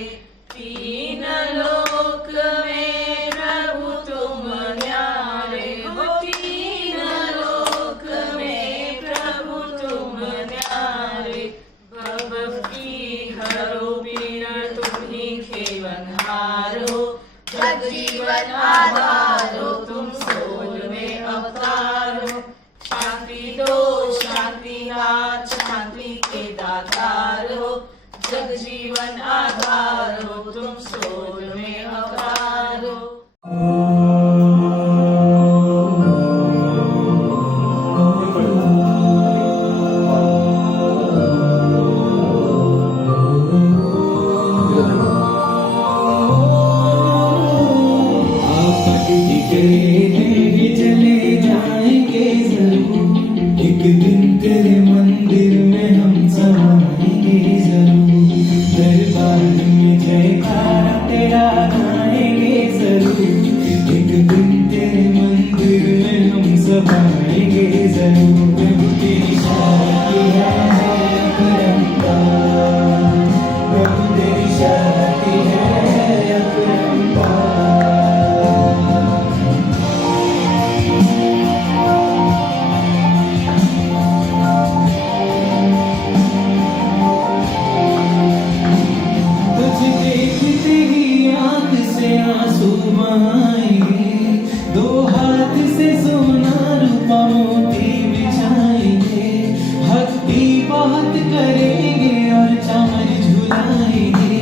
तीन लोक में प्रभु तुम न्यारे हो, तीन लोक में प्रभु तुम न्यारे। भव की हरो पीड़ा तुम्ही खेवनहारो, जग जीवन आधारो तुम सोल में अवतारो। शांति दो शांतिनाथ शांति के दातारो, जग जीवन आधारो तुम सोल में अवतारो। चले जाएंगे जरूर, एक दिन तेरे मंदिर में हम समाएंगे जरूर। दरबार में जयकारा तेरा गाएंगे जरूर, एक दिन तेरे मंदिर में हम समाएंगे जरूर। प्रभु तेरी शादी है अपरंपार, प्रभु तेरी शादी है अपरंपार। आंसू बहाएंगे, दो हाथ से सोना रूपा मोती बिछाएंगे। भक्ति बहुत करेंगे और चामर झुलाएंगे,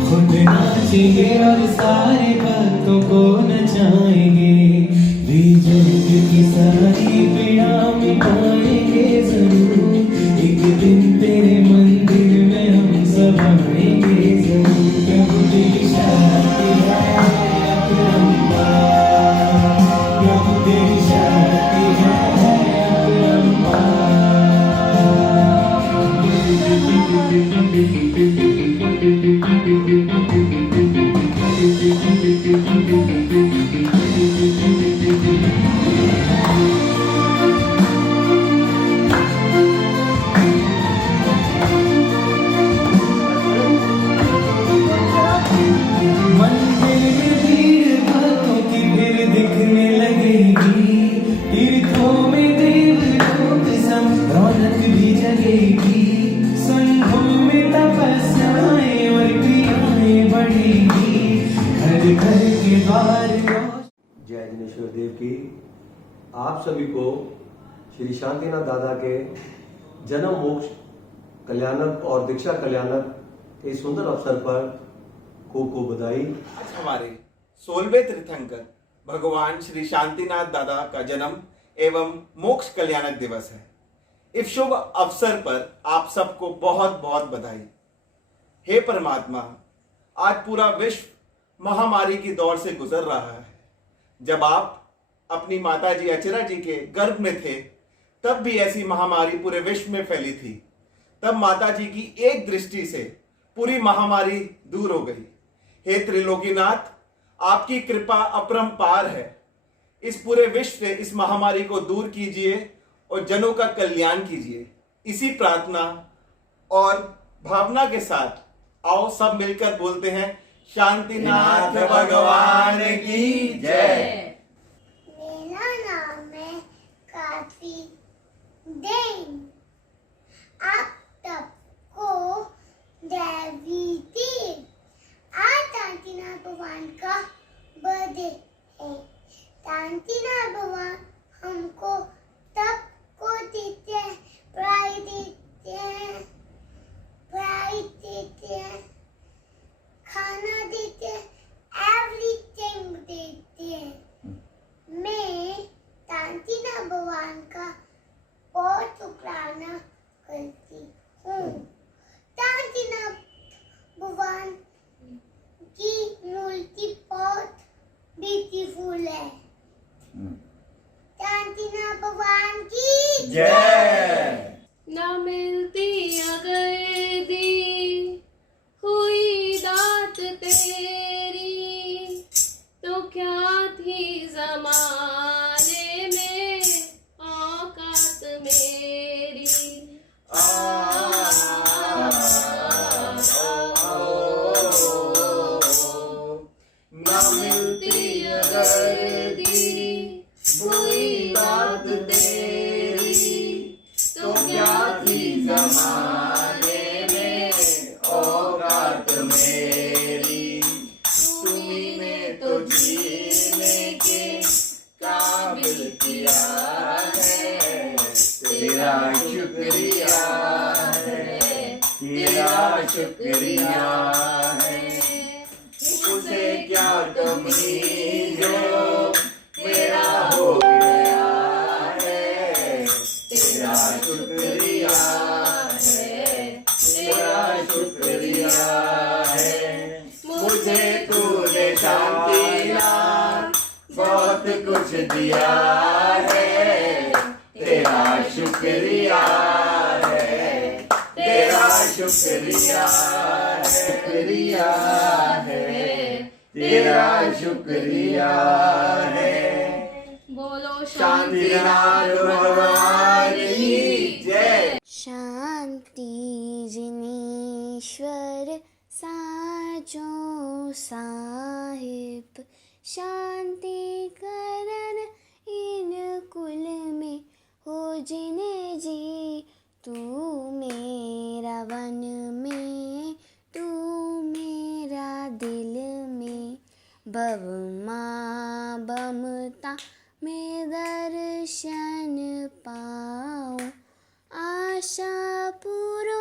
खुद नाचेंगे और सारे भक्तों को नचाएंगे। जग की सारी पीड़ा मिटाएंगे जरूर, एक दिन तेरे मंदिर में हम सब आएंगे जरूर। प्रभु तेरी शादी है अपरंपार, प्रभु तेरी शादी है दिखने लगेगी, तीर्थों में देवलोक सम रौनक भी जगेगी। संघों में तपस्याएं और क्रियाएं बढ़ेगी, घर घर के द्वार। जय जिनेश्वर देव की। आप सभी को श्री शांतिनाथ दादा के जन्म मोक्ष कल्याणक और दीक्षा कल्याणक इस सुंदर अवसर पर खूब खूब बधाई। आज हमारे 16वें तीर्थंकर भगवान श्री शांतिनाथ दादा का जन्म एवं मोक्ष कल्याणक दिवस है। इस शुभ अवसर पर आप सबको बहुत बहुत बधाई। हे परमात्मा, आज पूरा विश्व महामारी की दौर से गुजर रहा है। जब आप अपनी माताजी अचिरा जी के गर्भ में थे, तब भी ऐसी महामारी पूरे विश्व में फैली थी। तब माताजी की एक दृष्टि से पूरी महामारी दूर हो गई। हे त्रिलोकीनाथ, आपकी कृपा अपरंपार है। इस पूरे विश्व से इस महामारी को दूर कीजिए और जनों का कल्याण कीजिए। इसी प्रार्थना और भावना के साथ आओ सब मिलकर बोलते हैं, शांतिनाथ भगवान की जय। मेरा नाम है काफी देन। आप सबको देवी दी। आज शांतिनाथ भगवान का बर्थडे है। शांतिनाथ भगवान हमको सबको देते हैं, प्राइज देते हैं, प्राइज देते हैं, खाना देते हैं, एवरीथिंग देते हैं। मैं शांतिनाथ भगवान का बहुत शुक्राना करती हूँ। शांतिनाथ भगवान की मूर्ति बहुत ब्यूटीफुल है। शांतिनाथ भगवान की जय। ना मिलती अगर दी मेरी, तुम्ही ने तो जीने के काबिल किया है, तेरा शुक्रिया है, तेरा शुक्रिया है। उसे क्या कमी जो मेरा हो गया है, तेरा शुक्रिया है, तेरा शुक्रिया है। मुझे तूने शांति नाम बहुत कुछ दिया है, तेरा शुक्रिया है, तेरा शुक्रिया शुक्रिया है, तेरा शुक्रिया है। बोलो शांतिनाथ भगवान की जय। शांति जिनेश्वर साचो साहिब, शांति करन इन कुल में हो जिने जी, तू मेरा वन में, तू मेरा दिल में, बवमा बमता में दर्शन पाओ, आशा पूरो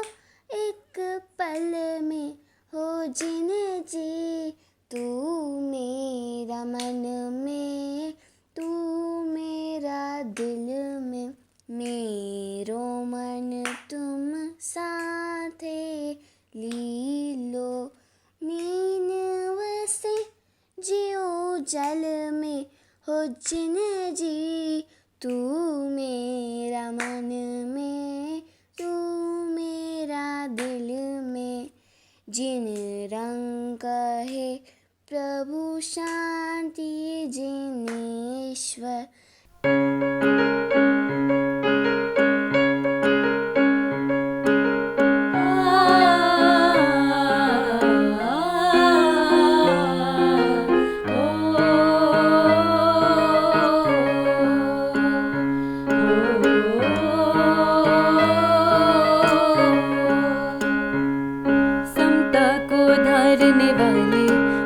एक पल में हो जिन जी, तू मेरा मन में, तू मेरा दिल में, मेरो मन तुम साथे लीलो, मीन वसे जियो जल में हो जिन जी, तू मेरा मन में, तू मेरा दिल में, जिन रंग कहे प्रभु शांति जिनेश्वर।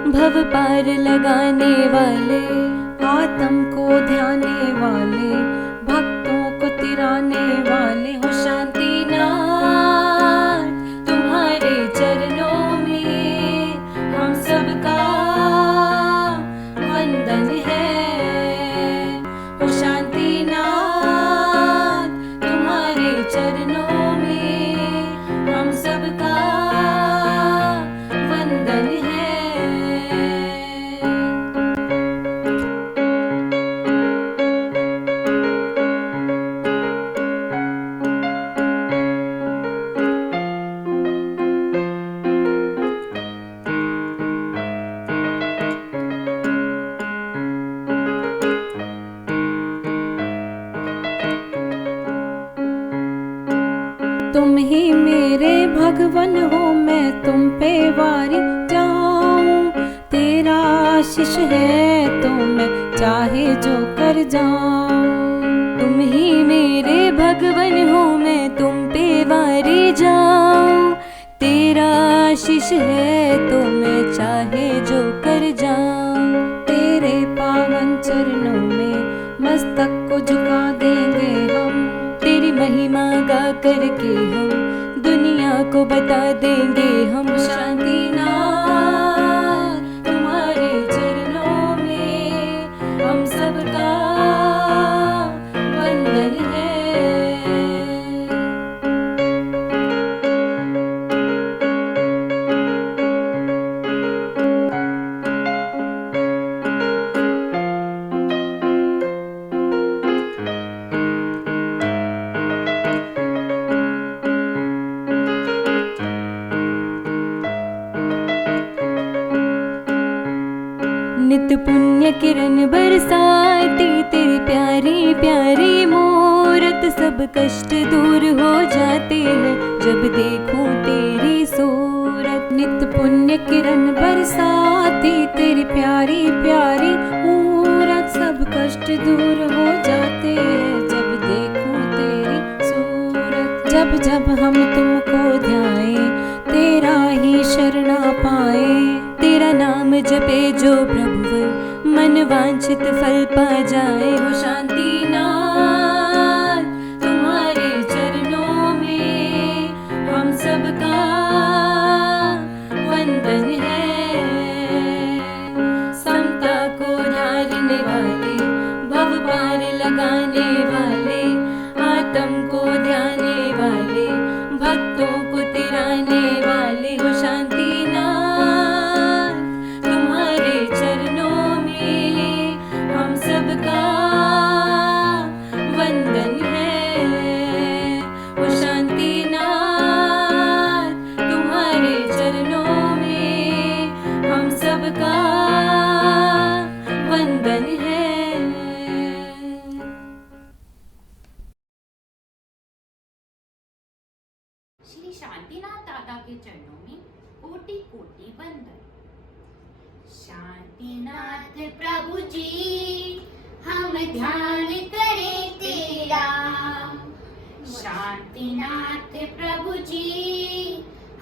भव पार लगाने वाले, आत्म को ध्याने वाले, भक्तों को तिराने वाले हो शांतिनाथ, तुम्हारे चरणों में हम सबका वंदन है। हो शांतिनाथ, तुम्हारे चरणों में हम सबका वंदन है। तुम ही मेरे भगवन हो, मैं तुम पे वारी जाऊं, तेरा आशीष है तो मैं चाहे जो कर जाऊं। तुम ही मेरे भगवन हो, मैं तुम पे वारी जाऊं, तेरा आशीष है तो मैं चाहे जो कर जाऊं। तेरे पावन चरणों में मस्तक को झुका देंगे हम, तेरी महिमा गा करके हम दुनिया को बता देंगे हम। शांतिनाथ, तुम्हारे चरणों में हम सबका वंदन है। नित पुण्य किरण बरसाती, तेरी प्यारी प्यारी मूरत, सब कष्ट दूर हो जाते हैं जब देखूं तेरी सूरत। नित पुण्य किरण बरसाती, तेरी प्यारी प्यारी मूरत, सब कष्ट दूर हो जाते हैं जब देखूं तेरी सूरत। जब जब हम तुमको ध्याएं, तेरा ही शरणा मनोवांछित फल पा जाए। हो शांतिनाथ तुम्हारे चरणों में हम सबका वंदन है। समता को धारने वाले, भव पार लगाने वाले, आत्म को ध्याने वाले, भक्तों को तिराने वाले। हो शांतिनाथ तुम्हारे चरणों में हम सबका वंदन है। हो शांतिनाथ तुम्हारे चरणों में हम सबका वंदन है। श्री शांतिनाथ दादा के चरणों में कोटि कोटि वंदन। शांतिनाथ प्रभु जी हम ध्यान करें तेरा। शांतिनाथ प्रभु जी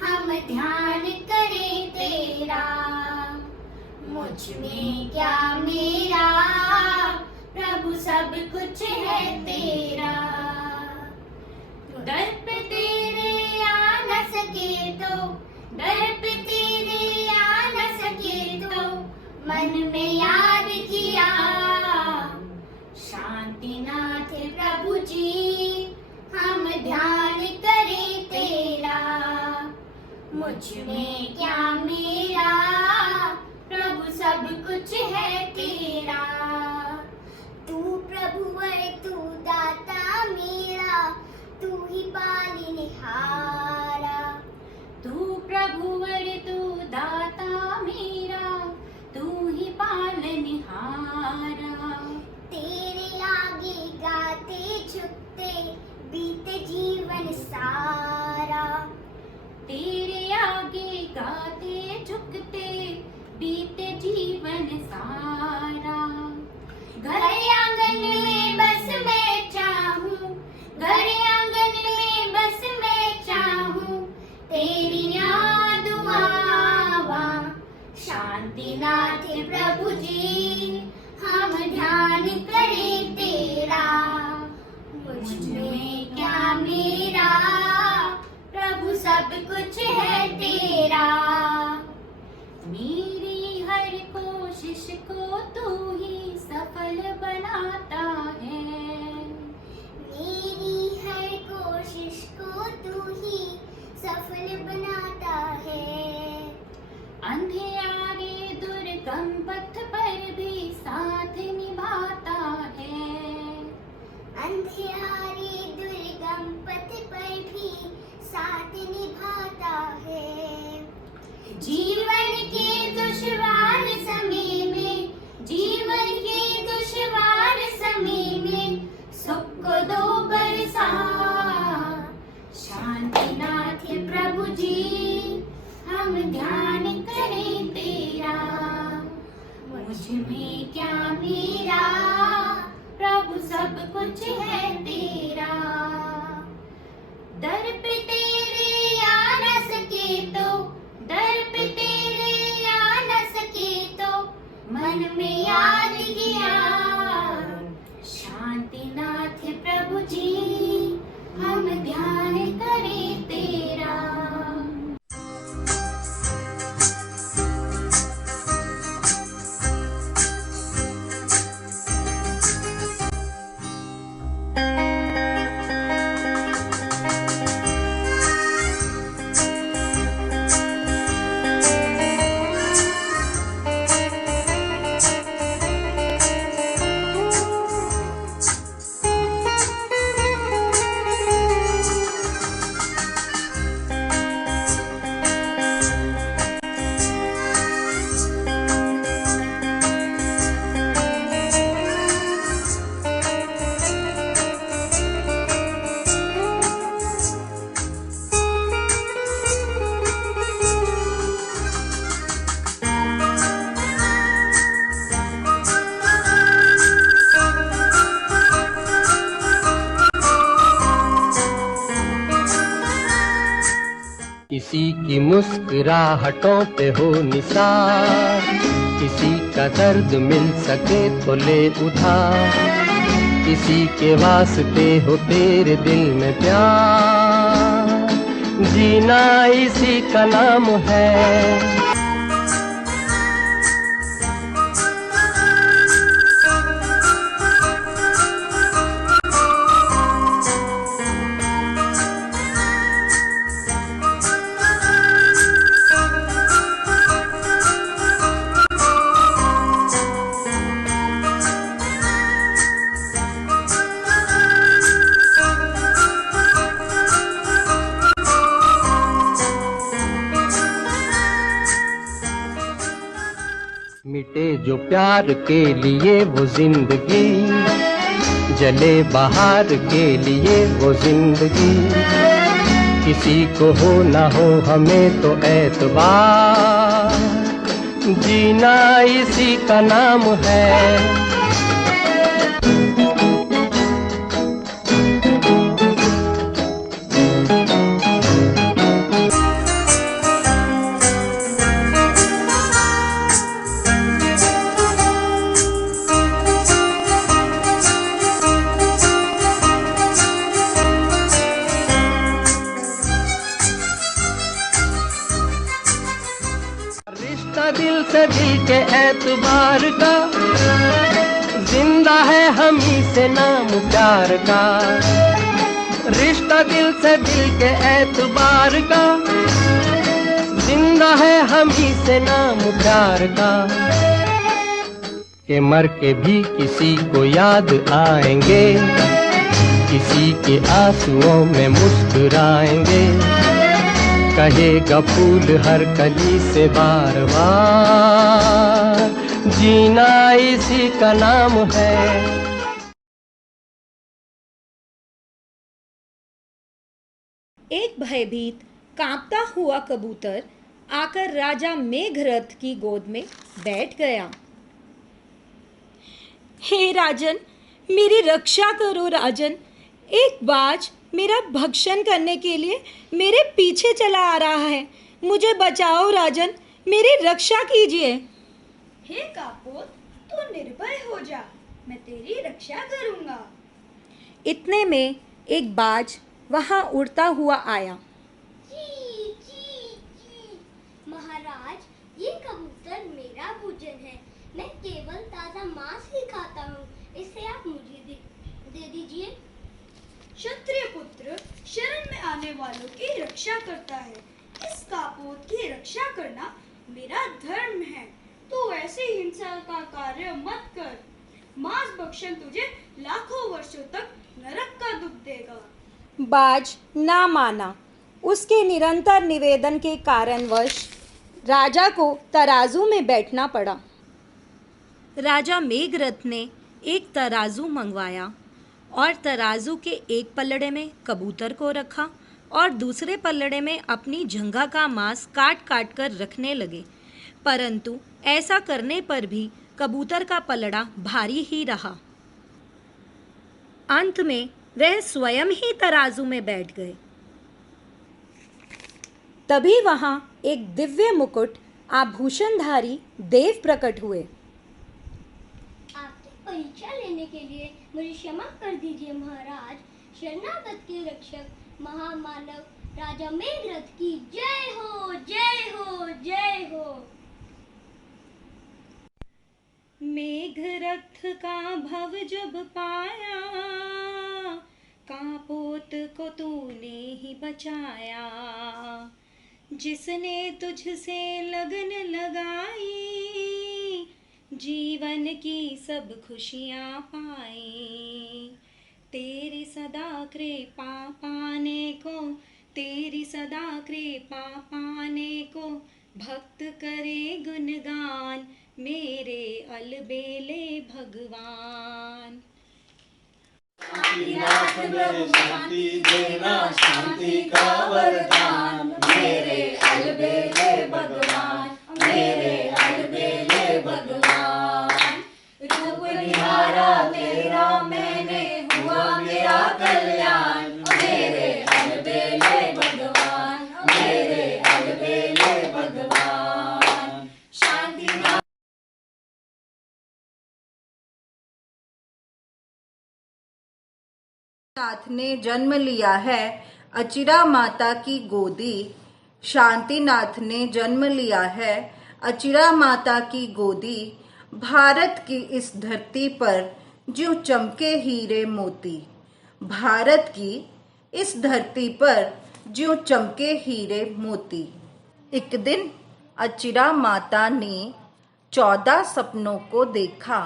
हम ध्यान करें तेरा। मुझ में क्या मेरा प्रभु सब कुछ है तेरा। दर पे तेरे आ न सके तो, दर पे तेरे आ न सके तो मन में याद किया। शांतिनाथ प्रभु जी हम ध्यान करें तेरा। मुझ में क्या मेरा प्रभु सब कुछ है तेरा। तू प्रभु है तू दाता मेरा, तू ही पालनहारा। तू प्रभुवर तू दाता मेरा, तू ही पालनहारा। तेरे आगे गाते झुकते बीते जीवन सारा। तेरे आगे गाते झुकते बीते जीवन सारा। घर आंगन में बस मैं चाहूं, घर आंगन में बस मैं चाहूं तेरी याद आवा। शांतिनाथ प्रभु जी हम ध्यान करें तेरा। मुझ में क्या मेरा प्रभु सब कुछ है तेरा। मेरी हर कोशिश को तू ही सफल बनाता है। मेरी हर कोशिश को तू ही सफल बनाता है। अंधेरे दुर्गम पथ पर भी साथ निभाता है। अंधेरे दुर्गम पथ पर भी साथ निभाता है। जीवन के दुश्वार समय में, जीवन के दुश्वार समय में सुख को दो बरसा। शांतिनाथ प्रभु जी हम ध्यान करें तेरा। मुझ में क्या मेरा प्रभु सब कुछ है तेरा। दर पे तेरे आ न सके तो, दर पे तेरे आ न सके तो मन में याद किया। शांतिनाथ प्रभु जी हम ध्यान करें तेरा। किसी की मुस्कुराहटों पे हो निसार, किसी का दर्द मिल सके तो ले उधार, किसी के वास्ते हो तेरे दिल में प्यार, जीना इसी का नाम है। मिटे जो प्यार के लिए वो जिंदगी, जले बहार के लिए वो जिंदगी, किसी को हो ना हो हमें तो एतबार, जीना इसी का नाम है। दिल से दिल के एतबार का, जिंदा है हम ही से नाम प्यार का, रिश्ता दिल से दिल के एतबार का, जिंदा है हम ही से नाम प्यार का, के मर के भी किसी को याद आएंगे, किसी के आंसुओं में मुस्कुराएंगे, कहेगा फूल हर कली से बार बार, जीना इसी का नाम है। एक भयभीत कांपता हुआ कबूतर आकर राजा मेघरथ की गोद में बैठ गया। हे राजन, मेरी रक्षा करो राजन, एक बाज मेरा भक्षण करने के लिए मेरे पीछे चला आ रहा है, मुझे बचाओ राजन, मेरी रक्षा कीजिए। हे कापोत, तू निर्भय हो जा, मैं तेरी रक्षा करूंगा। इतने में एक बाज वहां उड़ता हुआ आया। ची, ची, ची। महाराज, ये कबूतर मेरा भोजन है, मैं केवल ताजा मांस ही खाता हूँ, इसे आप मुझे दे दीजिए। क्षत्रिय पुत्र शरण में आने वालों की रक्षा करता है, इस कापोत की रक्षा करना मेरा धर्म है। तू ऐसे हिंसा का कार्य मत कर, मांस भक्षण तुझे लाखों वर्षों तक नरक का दुख देगा। बाज ना माना। उसके निरंतर निवेदन के कारणवश राजा को तराजू में बैठना पड़ा। राजा मेघरथ ने एक तराजू मंगवाया और तराजू के एक पल्लड़े में कबूतर को रखा और दूसरे पल्लड़े में अपनी जंघा का मांस काट काट कर रखने लगे, परंतु ऐसा करने पर भी कबूतर का पल्लड़ा भारी ही रहा। अंत में वह स्वयं ही तराजू में बैठ गए। तभी वहां एक दिव्य मुकुट आभूषणधारी देव प्रकट हुए। आपकी परीक्षा लेने के लिए मुझे क्षमा कर दीजिए महाराज। शरणागत के रक्षक महामानव राजा मेघरथ की जय हो, जय हो, जय हो। मेघरथ का भव जब पाया, कापोत को तूने ही बचाया, जिसने तुझसे लगन लगाई, जीवन की सब खुशियाँ पाई। तेरी सदा कृपा पाने को, तेरी सदा कृपा पाने को, भक्त करे गुणगान मेरे अलबेले भगवान। शांतिनाथ में शांति देना, शांति का वरदान मेरे अलबेले भगवान, मेरे अलबेले भगवान। रूप निहारा तेरा मैंने, हुआ मेरा कल्याण, मेरे अलबेले भगवान, मेरे अलबेले भगवान। नाथ ने जन्म लिया है अचिरा माता की गोदी। शांतिनाथ ने जन्म लिया है अचिरा माता की गोदी। भारत की इस धरती पर ज्यों चमके हीरे मोती। भारत की इस धरती पर ज्यों चमके हीरे मोती। एक दिन अचिरा माता ने 14 सपनों को देखा।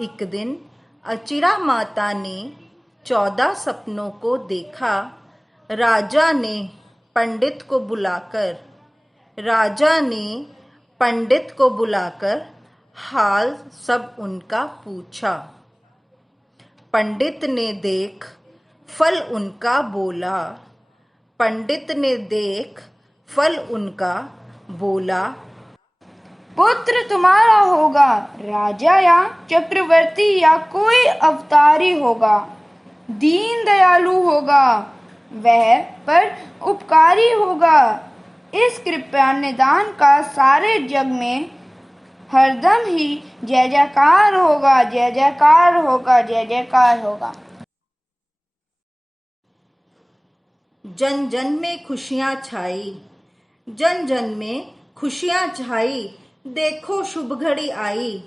एक दिन अचिरा माता ने 14 सपनों को देखा। राजा ने पंडित को बुलाकर हाल सब उनका पूछा। पंडित ने देख फल उनका बोला। पुत्र तुम्हारा होगा राजा या चक्रवर्ती या कोई अवतारी होगा। दीन दयालु होगा वह, पर उपकारी होगा। इस कृपा निदान का सारे जग में हरदम ही जय जयकार होगा, जय जयकार होगा, जय जयकार होगा। जन जन में खुशियां छाई, जन जन में खुशियां छाई। देखो शुभ घड़ी आई।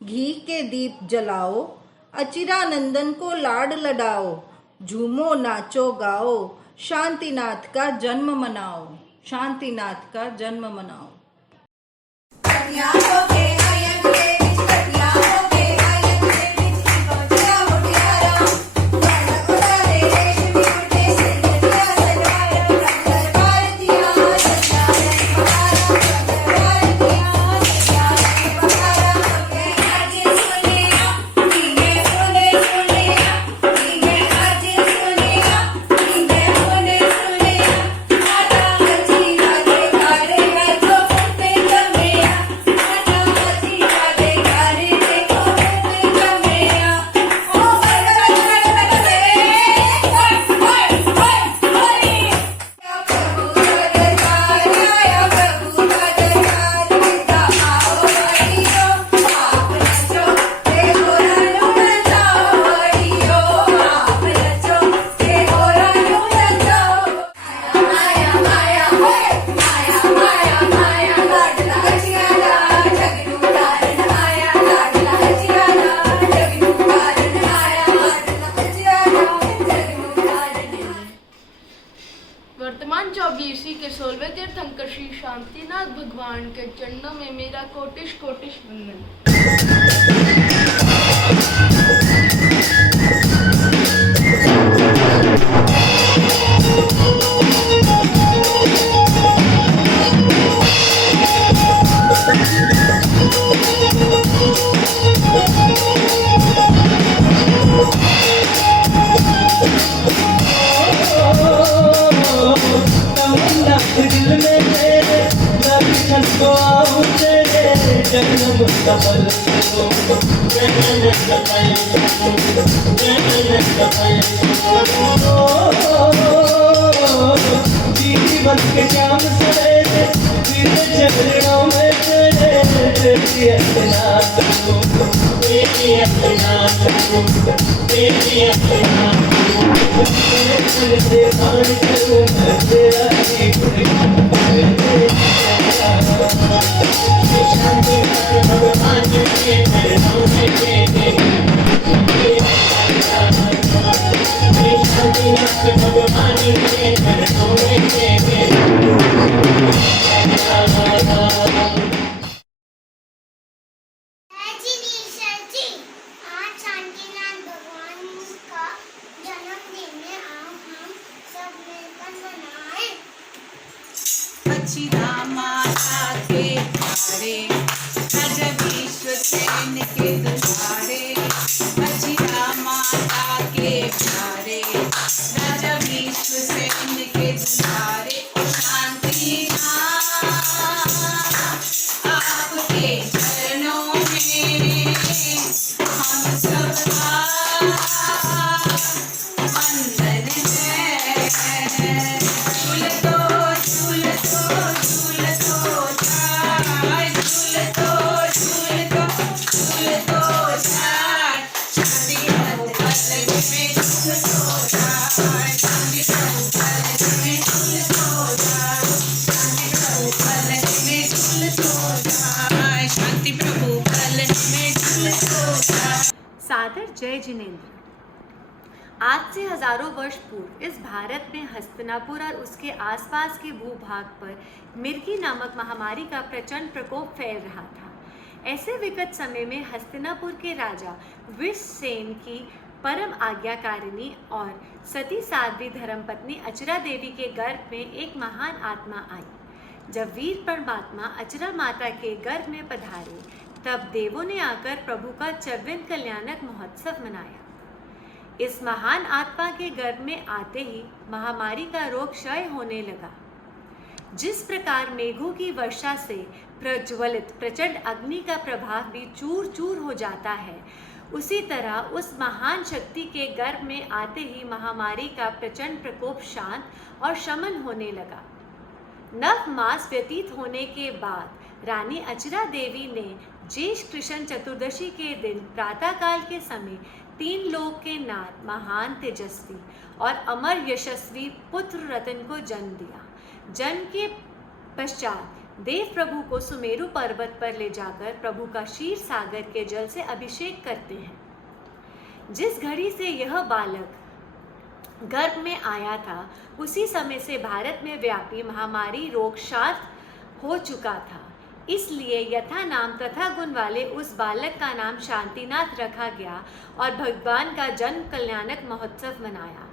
घी के दीप जलाओ, अचिरा नंदन को लाड लडाओ। झूमो नाचो गाओ, शांतिनाथ का जन्म मनाओ, शांतिनाथ का जन्म मनाओ। वर्तमान 24वीं के 16वें तीर्थंकर श्री शांतिनाथ भगवान के चरणों में मेरा कोटिश कोटिश वंदन। अचिरा माता के प्यारे राजा विश्वसेन के दुलारे। अचिरा माता के प्यारे राजा सादर जय जिनेंद्र। आज से हजारों वर्ष पूर्व इस भारत में हस्तिनापुर और उसके आसपास के भूभाग पर मिर्गी नामक महामारी का प्रचंड प्रकोप फैल रहा था। ऐसे विकट समय में हस्तिनापुर के राजा विषसेन की परम आज्ञाकारिणी और सती साध्वी धर्मपत्नी अचरा देवी के गर्भ में एक महान आत्मा आई। जब वीर परमात्मा अचरा माता के गर्भ में पधारे, तब देवों ने आकर प्रभु का 54 कल्याणक महोत्सव मनाया। इस महान आत्मा के गर्भ में आते ही महामारी का रोग क्षय होने लगा। जिस प्रकार मेघों की वर्षा से प्रज्वलित प्रचंड अग्नि का प्रभाव भी चूर चूर हो जाता है, उसी तरह उस महान शक्ति के गर्भ में आते ही महामारी का प्रचंड प्रकोप शांत और शमन होने लगा। 9 मास व्यतीत होने के बाद रानी अचरा देवी ने ज्येष्ठ कृष्ण चतुर्दशी के दिन प्रातःकाल के समय 3 लोक के नाथ महान तेजस्वी और अमर यशस्वी पुत्र रतन को जन्म दिया। जन्म के पश्चात देव प्रभु को सुमेरु पर्वत पर ले जाकर प्रभु का क्षीर सागर के जल से अभिषेक करते हैं। जिस घड़ी से यह बालक गर्भ में आया था, उसी समय से भारत में व्यापी महामारी रोग शांत हो चुका था। इसलिए यथा नाम तथा गुण वाले उस बालक का नाम शांतिनाथ रखा गया और भगवान का जन्म कल्याणक महोत्सव मनाया।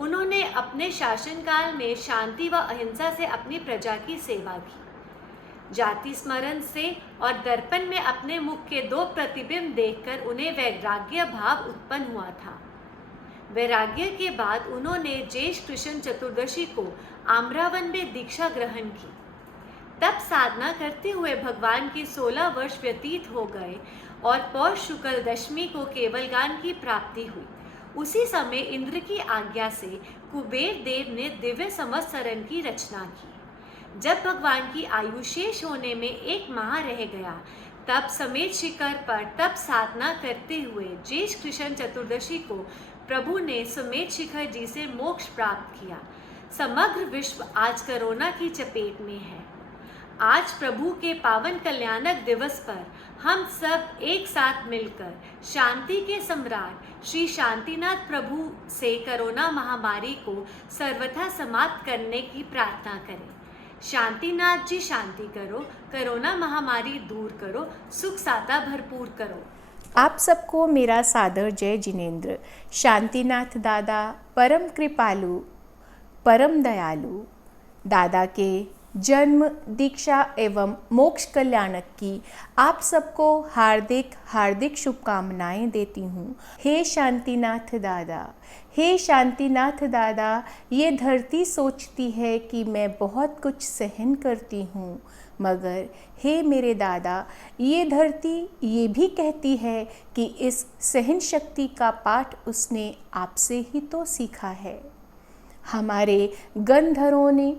उन्होंने अपने शासनकाल में शांति व अहिंसा से अपनी प्रजा की सेवा की। जाति स्मरण से और दर्पण में अपने मुख के 2 प्रतिबिंब देखकर उन्हें वैराग्य भाव उत्पन्न हुआ था। वैराग्य के बाद उन्होंने ज्येष्ठ कृष्ण चतुर्दशी को आम्रावन में दीक्षा ग्रहण की। तब साधना करते हुए भगवान के 16 वर्ष व्यतीत हो गए और पौष शुक्ल दशमी को केवलगान की प्राप्ति हुई। उसी समय इंद्र की आज्ञा से कुबेर देव ने दिव्य संवत्सरण की रचना की। जब भगवान की आयु शेष होने में 1 माह रह गया, तब समेत शिखर पर तप साधना करते हुए ज्येष्ठ कृष्ण चतुर्दशी को प्रभु ने समेत शिखर जी से मोक्ष प्राप्त किया। समग्र विश्व आज कोरोना की चपेट में है। आज प्रभु के पावन कल्याणक दिवस पर हम सब एक साथ मिलकर शांति के सम्राट श्री शांतिनाथ प्रभु से कोरोना महामारी को सर्वथा समाप्त करने की प्रार्थना करें। शांतिनाथ जी शांति करो, कोरोना महामारी दूर करो, सुख साता भरपूर करो। आप सबको मेरा सादर जय जिनेंद्र। शांतिनाथ दादा परम कृपालु, परम दयालु दादा के जन्म, दीक्षा एवं मोक्ष कल्याणक की आप सबको हार्दिक हार्दिक शुभकामनाएं देती हूँ। हे शांतिनाथ दादा, हे शांतिनाथ दादा, ये धरती सोचती है कि मैं बहुत कुछ सहन करती हूँ, मगर हे मेरे दादा, ये धरती ये भी कहती है कि इस सहन शक्ति का पाठ उसने आपसे ही तो सीखा है। हमारे गंधर्वों ने,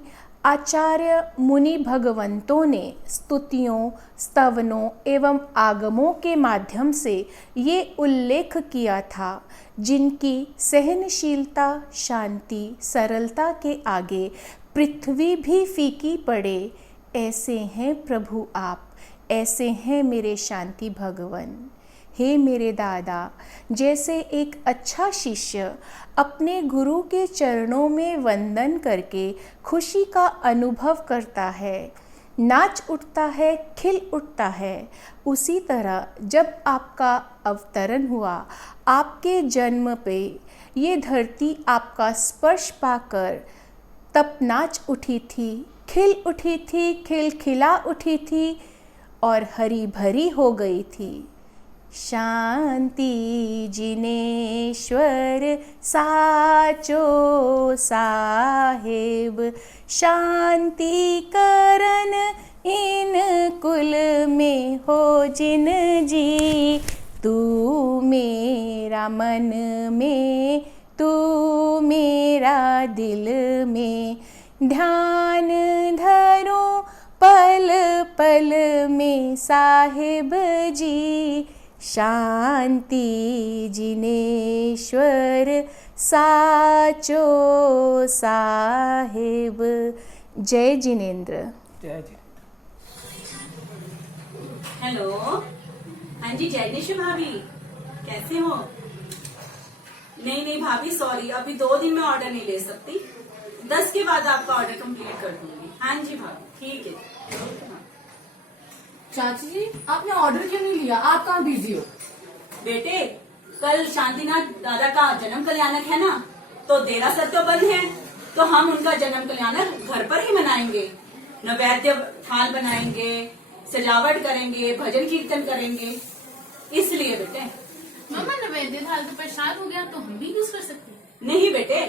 आचार्य मुनि भगवंतों ने स्तुतियों, स्तवनों एवं आगमों के माध्यम से ये उल्लेख किया था, जिनकी सहनशीलता, शांति, सरलता के आगे पृथ्वी भी फीकी पड़े। ऐसे हैं प्रभु आप, ऐसे हैं मेरे शांति भगवन। हे मेरे दादा, जैसे एक अच्छा शिष्य अपने गुरु के चरणों में वंदन करके खुशी का अनुभव करता है, नाच उठता है, खिल उठता है, उसी तरह जब आपका अवतरण हुआ, आपके जन्म पे ये धरती आपका स्पर्श पाकर तब नाच उठी थी, खिल उठी थी, खिलखिला उठी थी और हरी भरी हो गई थी। शांति जिनेश्वर साचो साहेब, शांति करन इन कुल में हो जिन जी। तू मेरा मन में, तू मेरा दिल में, ध्यान धरो पल पल में साहिब जी। शांति जिनेश्वर साचो साहिब। जय जिनेंद्र। जय जी। हेलो, हाँ जी जैनेश्वर भाभी, कैसे हो? नहीं भाभी, सॉरी, अभी 2 दिन में ऑर्डर नहीं ले सकती। 10 के बाद आपका ऑर्डर कंप्लीट कर दूंगी। हाँ जी भाभी, ठीक है। चाची जी, आपने ऑर्डर क्यों नहीं लिया? आप कहाँ बिजी हो? बेटे, कल शांतिनाथ दादा का जन्म कल्याणक है ना, तो देरासर तो बंद है, तो हम उनका जन्म कल्याणक घर पर ही मनाएंगे। नैवेद्य थाल बनाएंगे, सजावट करेंगे, भजन कीर्तन करेंगे, इसलिए बेटे। मामा, नैवेद्य थाल तो प्रसाद हो गया, तो हम भी यूज कर सकते? नहीं बेटे,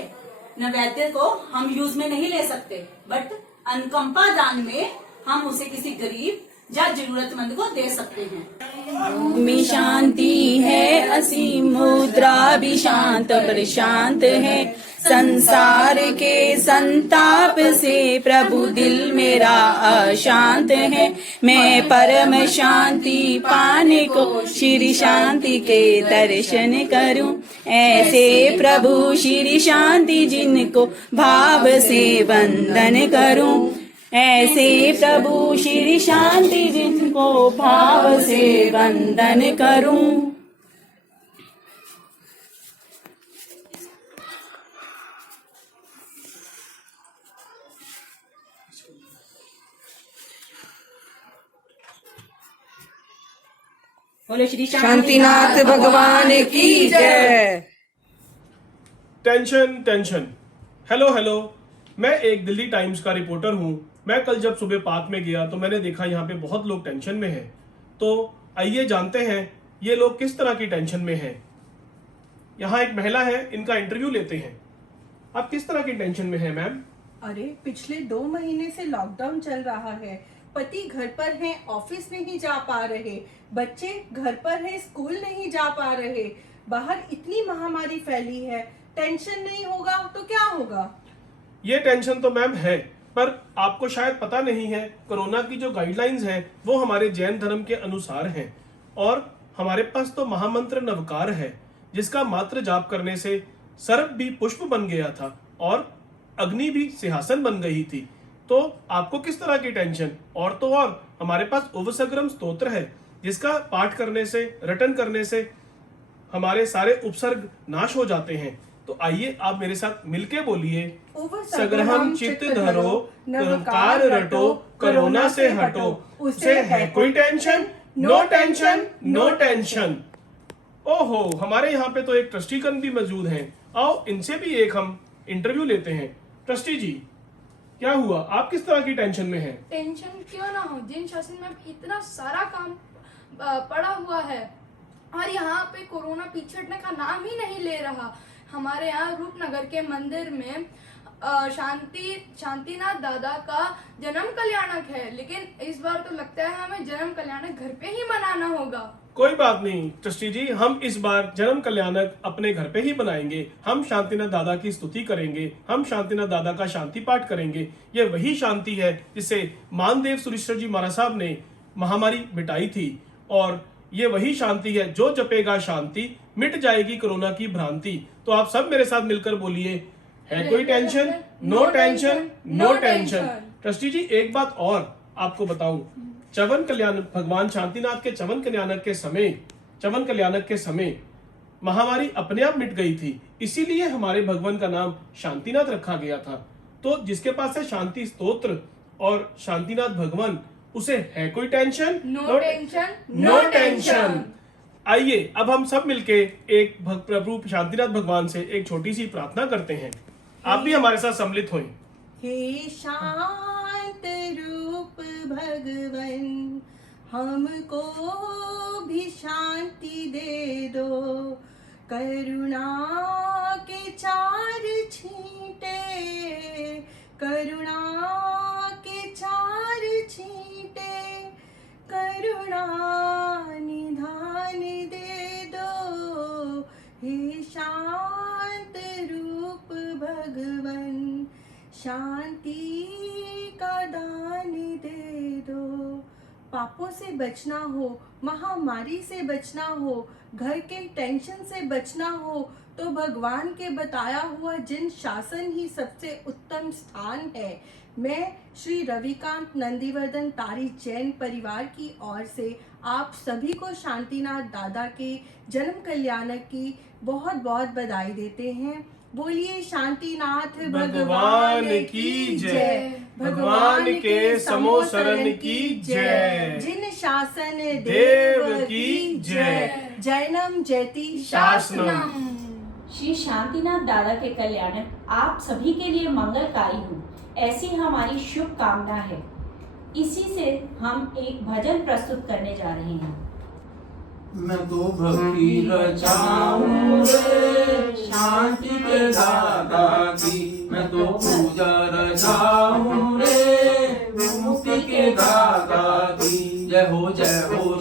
नैवेद्य को हम यूज में नहीं ले सकते, बट अनुकंपा दान में हम उसे किसी गरीब या जरूरतमंद को दे सकते हैं। में शांति है असीम, मुद्रा भी शांत प्रशांत है। संसार के संताप से प्रभु दिल मेरा अशांत है। मैं परम शांति पाने को श्री शांति के दर्शन करूं। ऐसे प्रभु श्री शांति जिनको भाव से वंदन करूं। ऐसे प्रभु श्री शांति जिनको भाव से वंदन करूं। बोलो श्री शांतिनाथ भगवान की जय। टेंशन। हेलो, मैं एक दिल्ली टाइम्स का रिपोर्टर हूँ। मैं कल जब सुबह पार्क में गया तो मैंने देखा यहाँ पे बहुत लोग टेंशन में हैं। तो आइए जानते हैं ये लोग किस तरह की टेंशन में हैं। यहाँ एक महिला है, इनका इंटरव्यू लेते हैं। आप किस तरह की टेंशन में हैं मैम? अरे, पिछले 2 महीने से लॉकडाउन चल रहा है। पति घर पर हैं, ऑफिस नहीं जा पा रहे, बच्चे घर पर हैं, स्कूल नहीं जा पा रहे, बाहर इतनी महामारी फैली है। टेंशन नहीं होगा तो क्या होगा? ये टेंशन तो मैम है, पर आपको शायद पता नहीं है, कोरोना की जो गाइडलाइंस हैं वो हमारे जैन धर्म के अनुसार हैं। और हमारे पास तो महामंत्र नवकार है, जिसका मात्र जाप करने से सर्प भी पुष्प बन गया था और अग्नि भी सिंहासन बन गई थी। तो आपको किस तरह की टेंशन? और तो और हमारे पास उपसर्गम स्तोत्र है, जिसका पाठ करने से, रटन करने से हमारे सारे उपसर्ग नाश हो जाते हैं। तो आइए आप मेरे साथ मिलके बोलिए, सग्रहम चित्त धरो, नवकार रटो, कोरोना से हटो। उसे है कोई tension? No tension, no tension. ओहो, हमारे यहाँ पे तो एक ट्रस्टीगण भी मौजूद हैं। आओ इनसे भी एक हम इंटरव्यू लेते हैं। ट्रस्टी जी, क्या हुआ? आप किस तरह की टेंशन में हैं? टेंशन क्यों ना हो, जिन शासन में इतना सारा काम पड़ा हुआ है और यहाँ पे कोरोना पीछे हटने का नाम ही नहीं ले रहा। हमारे यहाँ रूपनगर के मंदिर में शांतिनाथ दादा का जन्म कल्याणक है, लेकिन इस बार तो लगता है हमें जन्म कल्याणक घर पे ही मनाना होगा। कोई बात नहीं ट्रस्टी जी, हम इस बार जन्म कल्याणक अपने घर पे ही बनाएंगे। हम शांतिनाथ दादा की स्तुति करेंगे, हम शांतिनाथ दादा का शांति पाठ करेंगे। ये वही शांति है जिससे मानदेव सुरेश्वर जी महाराज साहब ने महामारी मिटाई थी, और ये वही शांति है, जो जपेगा शांति मिट जाएगी कोरोना की भ्रांति। तो आप सब मेरे साथ मिलकर बोलिए, है कोई tension? No tension, no tension. Trustee ji, एक बात और आपको बताऊं, चवन कल्याण भगवान शांतिनाथ के चवन कल्याणक के समय महामारी अपने आप मिट गई थी, इसीलिए हमारे भगवान का नाम शांतिनाथ रखा गया था। तो जिसके पास है शांति स्तोत्र और शांतिनाथ भगवान, उसे है कोई tension? No tension, no tension. आइए अब हम सब मिलके एक प्रभु शांतिनाथ भगवान से एक छोटी सी प्रार्थना करते हैं। आप भी हमारे साथ सम्मिलित हों। हे शांत रूप भगवन, हमको भी शांति दे दो। करुणा के 4 छींटे, करुणा के 4 छींटे, करुणा निधान दे दो। हे शांत रूप भगवन, शांति का दान दे दो। पापों से बचना हो, महामारी से बचना हो, घर के टेंशन से बचना हो, तो भगवान के बताया हुआ जिन शासन ही सबसे उत्तम स्थान है। मैं श्री रविकांत नंदीवर्धन तारी जैन परिवार की ओर से आप सभी को शांतिनाथ दादा के जन्म कल्याणक की बहुत बहुत बधाई देते हैं। बोलिए शांतिनाथ भगवान की जय, भगवान के समो शरण की जय, जिन शासन देव की जय, जैनम जयति शासनम। श्री शांतिनाथ दादा के कल्याणक आप सभी के लिए मंगलकारी हो, ऐसी हमारी शुभ कामना है। इसी से हम एक भजन प्रस्तुत करने जा रहे हैं। मैं तो भक्ति रचाऊं रे शांति के दाता की, मैं तो पूजा रचाऊं रे मुक्ति के दाता की। जय हो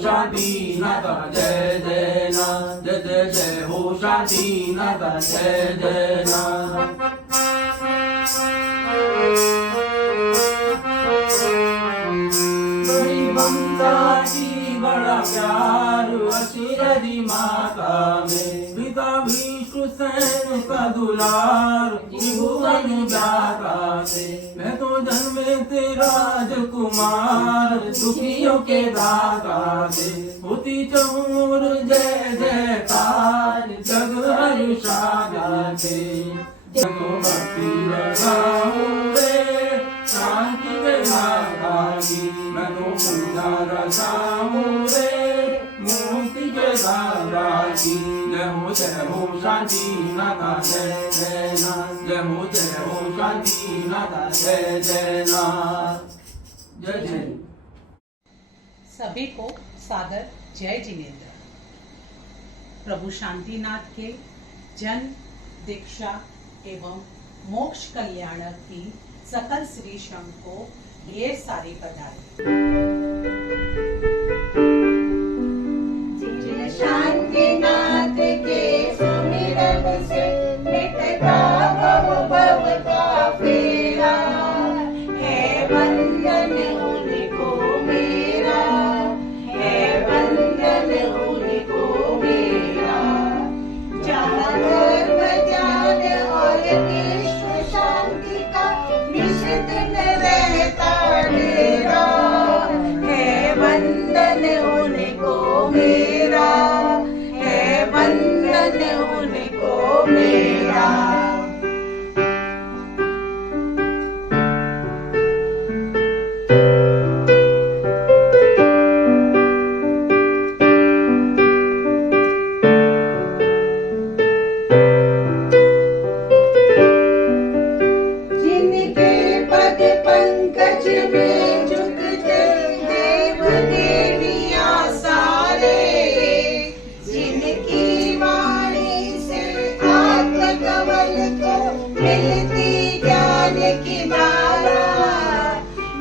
शांति नाथा, जय जय नाथ, जय जय जय हो शांति नाथा, जय जय नाथ। बड़ी ममता की बड़ा प्यार अशीरदी माता में, पिता विष्णु सैन का दुलार त्रिभुवन जाता से। मैं तो जन्मे तेरा राजकुमार दुखियों के दाता से। होती चौर जय जयकार जग हर्षा से। जगो भक्ति रचाऊं रे शांति के दाता की, मैं तो पूजा रचाऊं रे मुक्ति के दाता की। जय हो शांति नाथा, जय जय नाथ, जय हो शांति नाथा, जय जय नाथ, जय जय। सभी को सादर जय जिनेन्द्र। प्रभु शांतिनाथ के जन्म, दीक्षा एवं मोक्ष कल्याणक की सकल श्री संघ को ढेर सारी बधाई। शांतिनाथ के सुमिरन से मिटता भव का फेरा, है वंदन उनको मेरा, है वंदन उनको मेरा। जहाँ धर्म ज्ञान और विश्व शांति का निश दिन रहता डेरा, है वंदन उनको मेरा, है वंदन उनको मेरा। जिनके पद पंकज में झुकते देव देवियां सारे, जिनकी वाणी से आत्मकमल को मिलती ज्ञान की माला,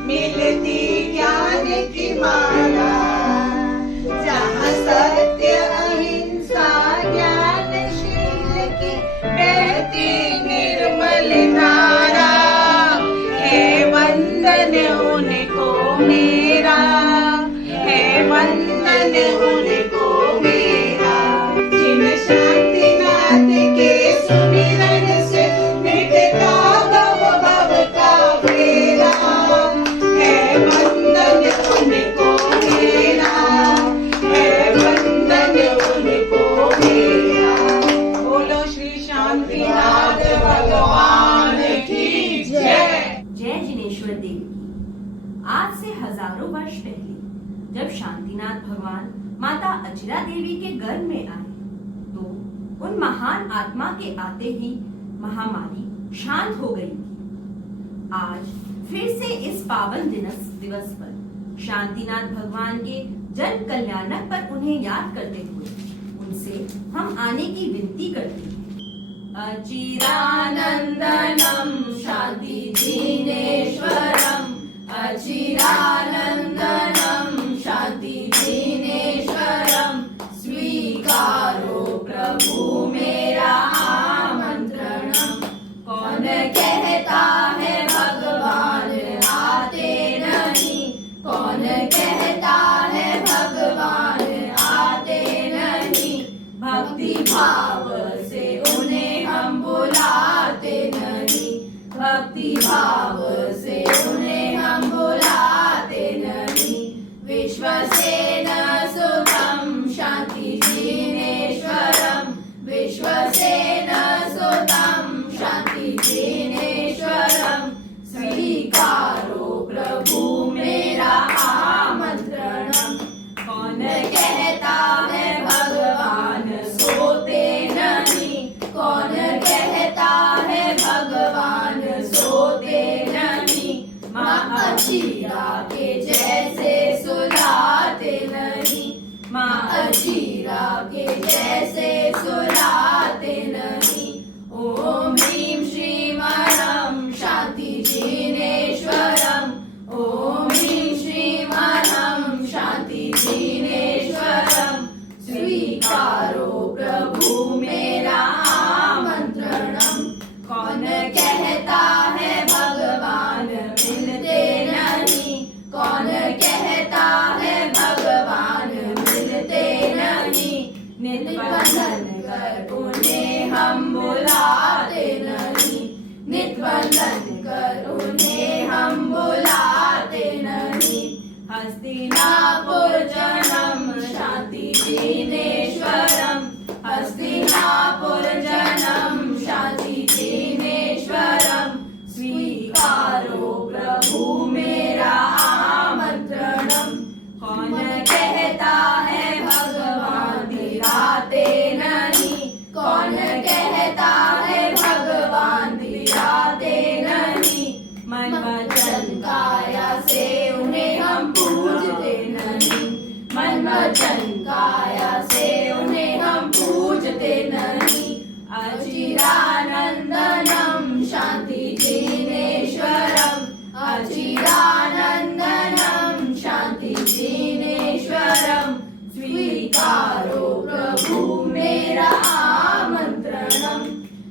मिलती ज्ञान की माला। जहाँ सत्य अहिंसा ज्ञानशील की बहती निर्मल धारा, है वंदन उनको मेरा, है वंदन उनको मेरा। जिन शांतिनाथ के सुमिरन से मिटता भव का फेरा, है वंदन उनको मेरा, है वंदन उनको मेरा। बोलो श्री शांतिनाथ भगवान की जय। जय जिनेश्वर देव की। आज से हजारों वर्ष पहले जब शांतिनाथ भगवान माता अचिरा देवी के गर्भ में आए, तो उन महान आत्मा के आते ही महामारी शांत हो गई थी। आज फिर से इस पावन दिवस पर शांतिनाथ भगवान के जन्म कल्याणक पर उन्हें याद करते हुए उनसे हम आने की विनती करते हैं। अचिरानंदनम शांति जिनेश्वरम, अचिरानंदनम शांति जिनेश्वरम। स्वीकारो प्रभु मेरा आमंत्रणम। कौन कहता है भगवान आते नहीं, कौन कहता भाव से उन्हें हम बुलाते नहीं, भक्ति भाव से उन्हें हम बुलाते नहीं। विश्वसेन सुतं शांति जिनेश्वरं, विश्वसेन सुतं शांति जिनेश्वरं। स्वीकारो प्रभु मेरा आमंत्रणम। कौन कहता है भगवान सोते नहीं, कौन कहता है भगवान सोते नहीं। माँ अजीरा के जैसे सुलाते नहीं, माँ अजीरा के जैसे सुलाते नहीं। ओम ह्रीं श्रीमनं शांति जिनेश्वरम्, ओम ह्रीं श्रीमनं शांति जिनेश्वरम्। स्वीकारो प्रभु मेरा आमंत्रणम। कौन कहता है भगवान मिलते नहीं, कौन कहता है भगवान मिलते नहीं। नित वंदन कर उन्हें हम बुलाते नहीं, नित वंदन कर उन्हें हम बुलाते नहीं। हस्तिनापुर जन्म शांति जिनेश्वरम्, हस्तिनापुर जन्म शांति जिनेश्वरम्। स्वीकारो प्रभु मेरा आमंत्रणम। कौन कहता है भगवान दिलाते नहीं, कौन कहता है भगवान दिलाते नहीं। मन वचन काया से उन्हें हम पूजते नहीं, मन वचन काया से उन्हें हम पूजते नहीं। अचिरानंदनम शांति जिनेश्वरम्, अचिरानंदनम शांति जिनेश्वरम्। स्वीकारो प्रभु मेरा आमंत्रणम।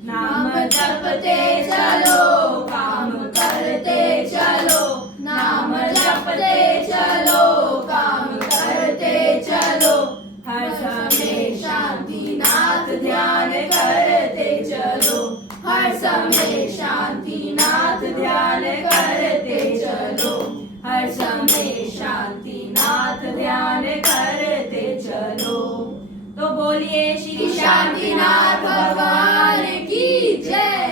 नाम जपते चलो काम करते चलो, नाम जपते चलो काम करते चलो। हर समय शांतिनाथ ध्यान करते चलो, हर समय शांतिनाथ ध्यान करते चलो, हर समय शांतिनाथ ध्यान करते चलो। तो बोलिए श्री शांतिनाथ भगवान की जय।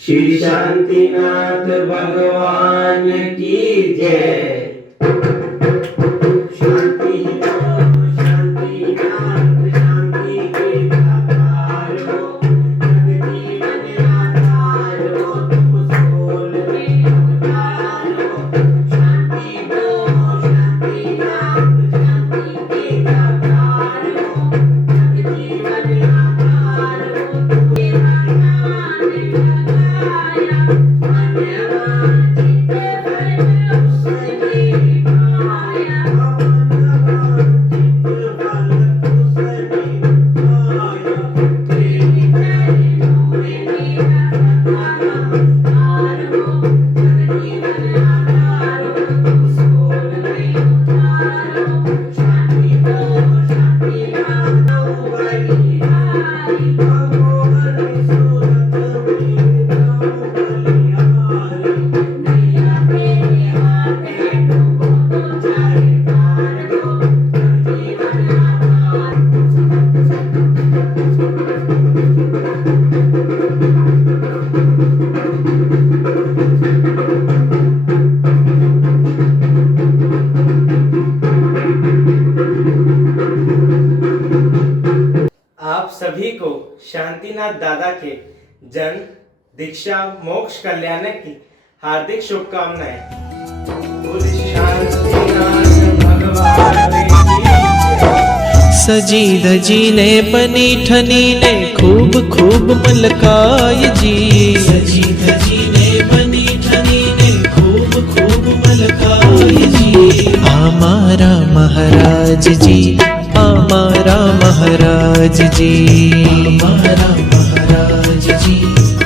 श्री शांतिनाथ भगवान की जय। शांति शांतिनाथ शांति के आधार हो, जगजीवन आधार हो, तुम सोल में अवतार हो। शांति दो शांतिनाथ शांति के आधार हो, जगजीवन आधार हो। तुम्हें नाम लगाया धन्यवाद चित्त भर उसने पाया, आप सभी को शांतिनाथ दादा के जन्म दीक्षा मोक्ष कल्याण की हार्दिक शुभकामनाएं। सजी धजी ने बनी ठनी ने खूब खूब मलकाय जी, सजी धजी ने बनी ठनी ने खूब खूब मलकाय जी। हमारा महाराज जी, हमारा महाराज जी, हमारा महाराज जी,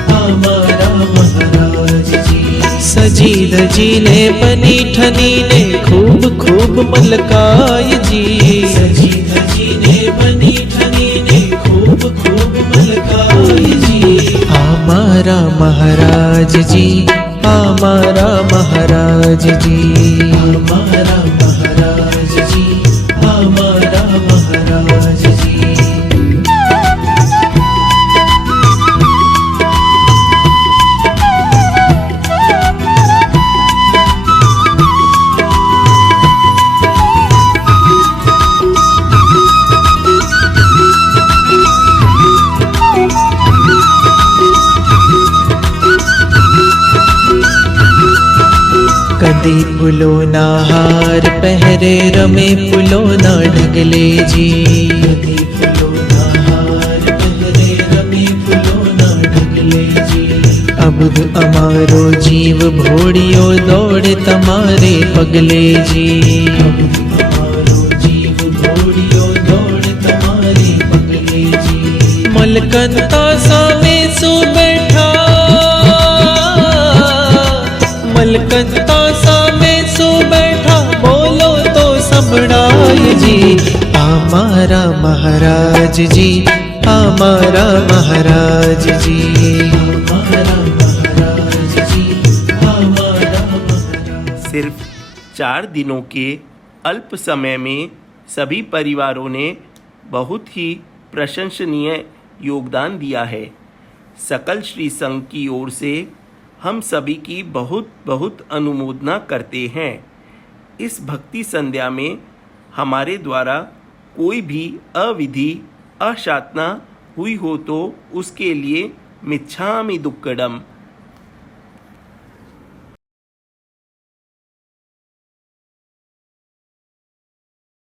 हमारा महाराज जी। सजी धजी ने बनी ठनी ने खूब खूब मलकाय जी, सजी धजी ने बनी ठनी ने हमारा महाराज जी, हमारा महाराज जी, हमारा महाराज जी, हमारा महाराज जी। कदी फुलो ना हार पहरे रमे फुलो ना ढगले जी, कदी फुलो ना हार पहरे रमे फुलो ना ढगले जी। अबुध अमारो जीव भोड़ियो दौड़े तमारे पगले जी, अबुध अमारो जीव भोड़ियो दौड़े तमारे पगले जी। मलकंता सामे सो बैठा, मलकंता सामे सो बैठा, बोलो तो सबड़ाए जी। हमारा महाराज जी, हमारा महाराज जी, हमारा महाराज जी, हमारा महाराज। सिर्फ 4 दिनों के अल्प समय में सभी परिवारों ने बहुत ही प्रशंसनीय योगदान दिया है। सकल श्री संघ की ओर से हम सभी की बहुत बहुत अनुमोदना करते हैं। इस भक्ति संध्या में हमारे द्वारा कोई भी अविधि अशातना हुई हो तो उसके लिए मिच्छामि दुक्कडम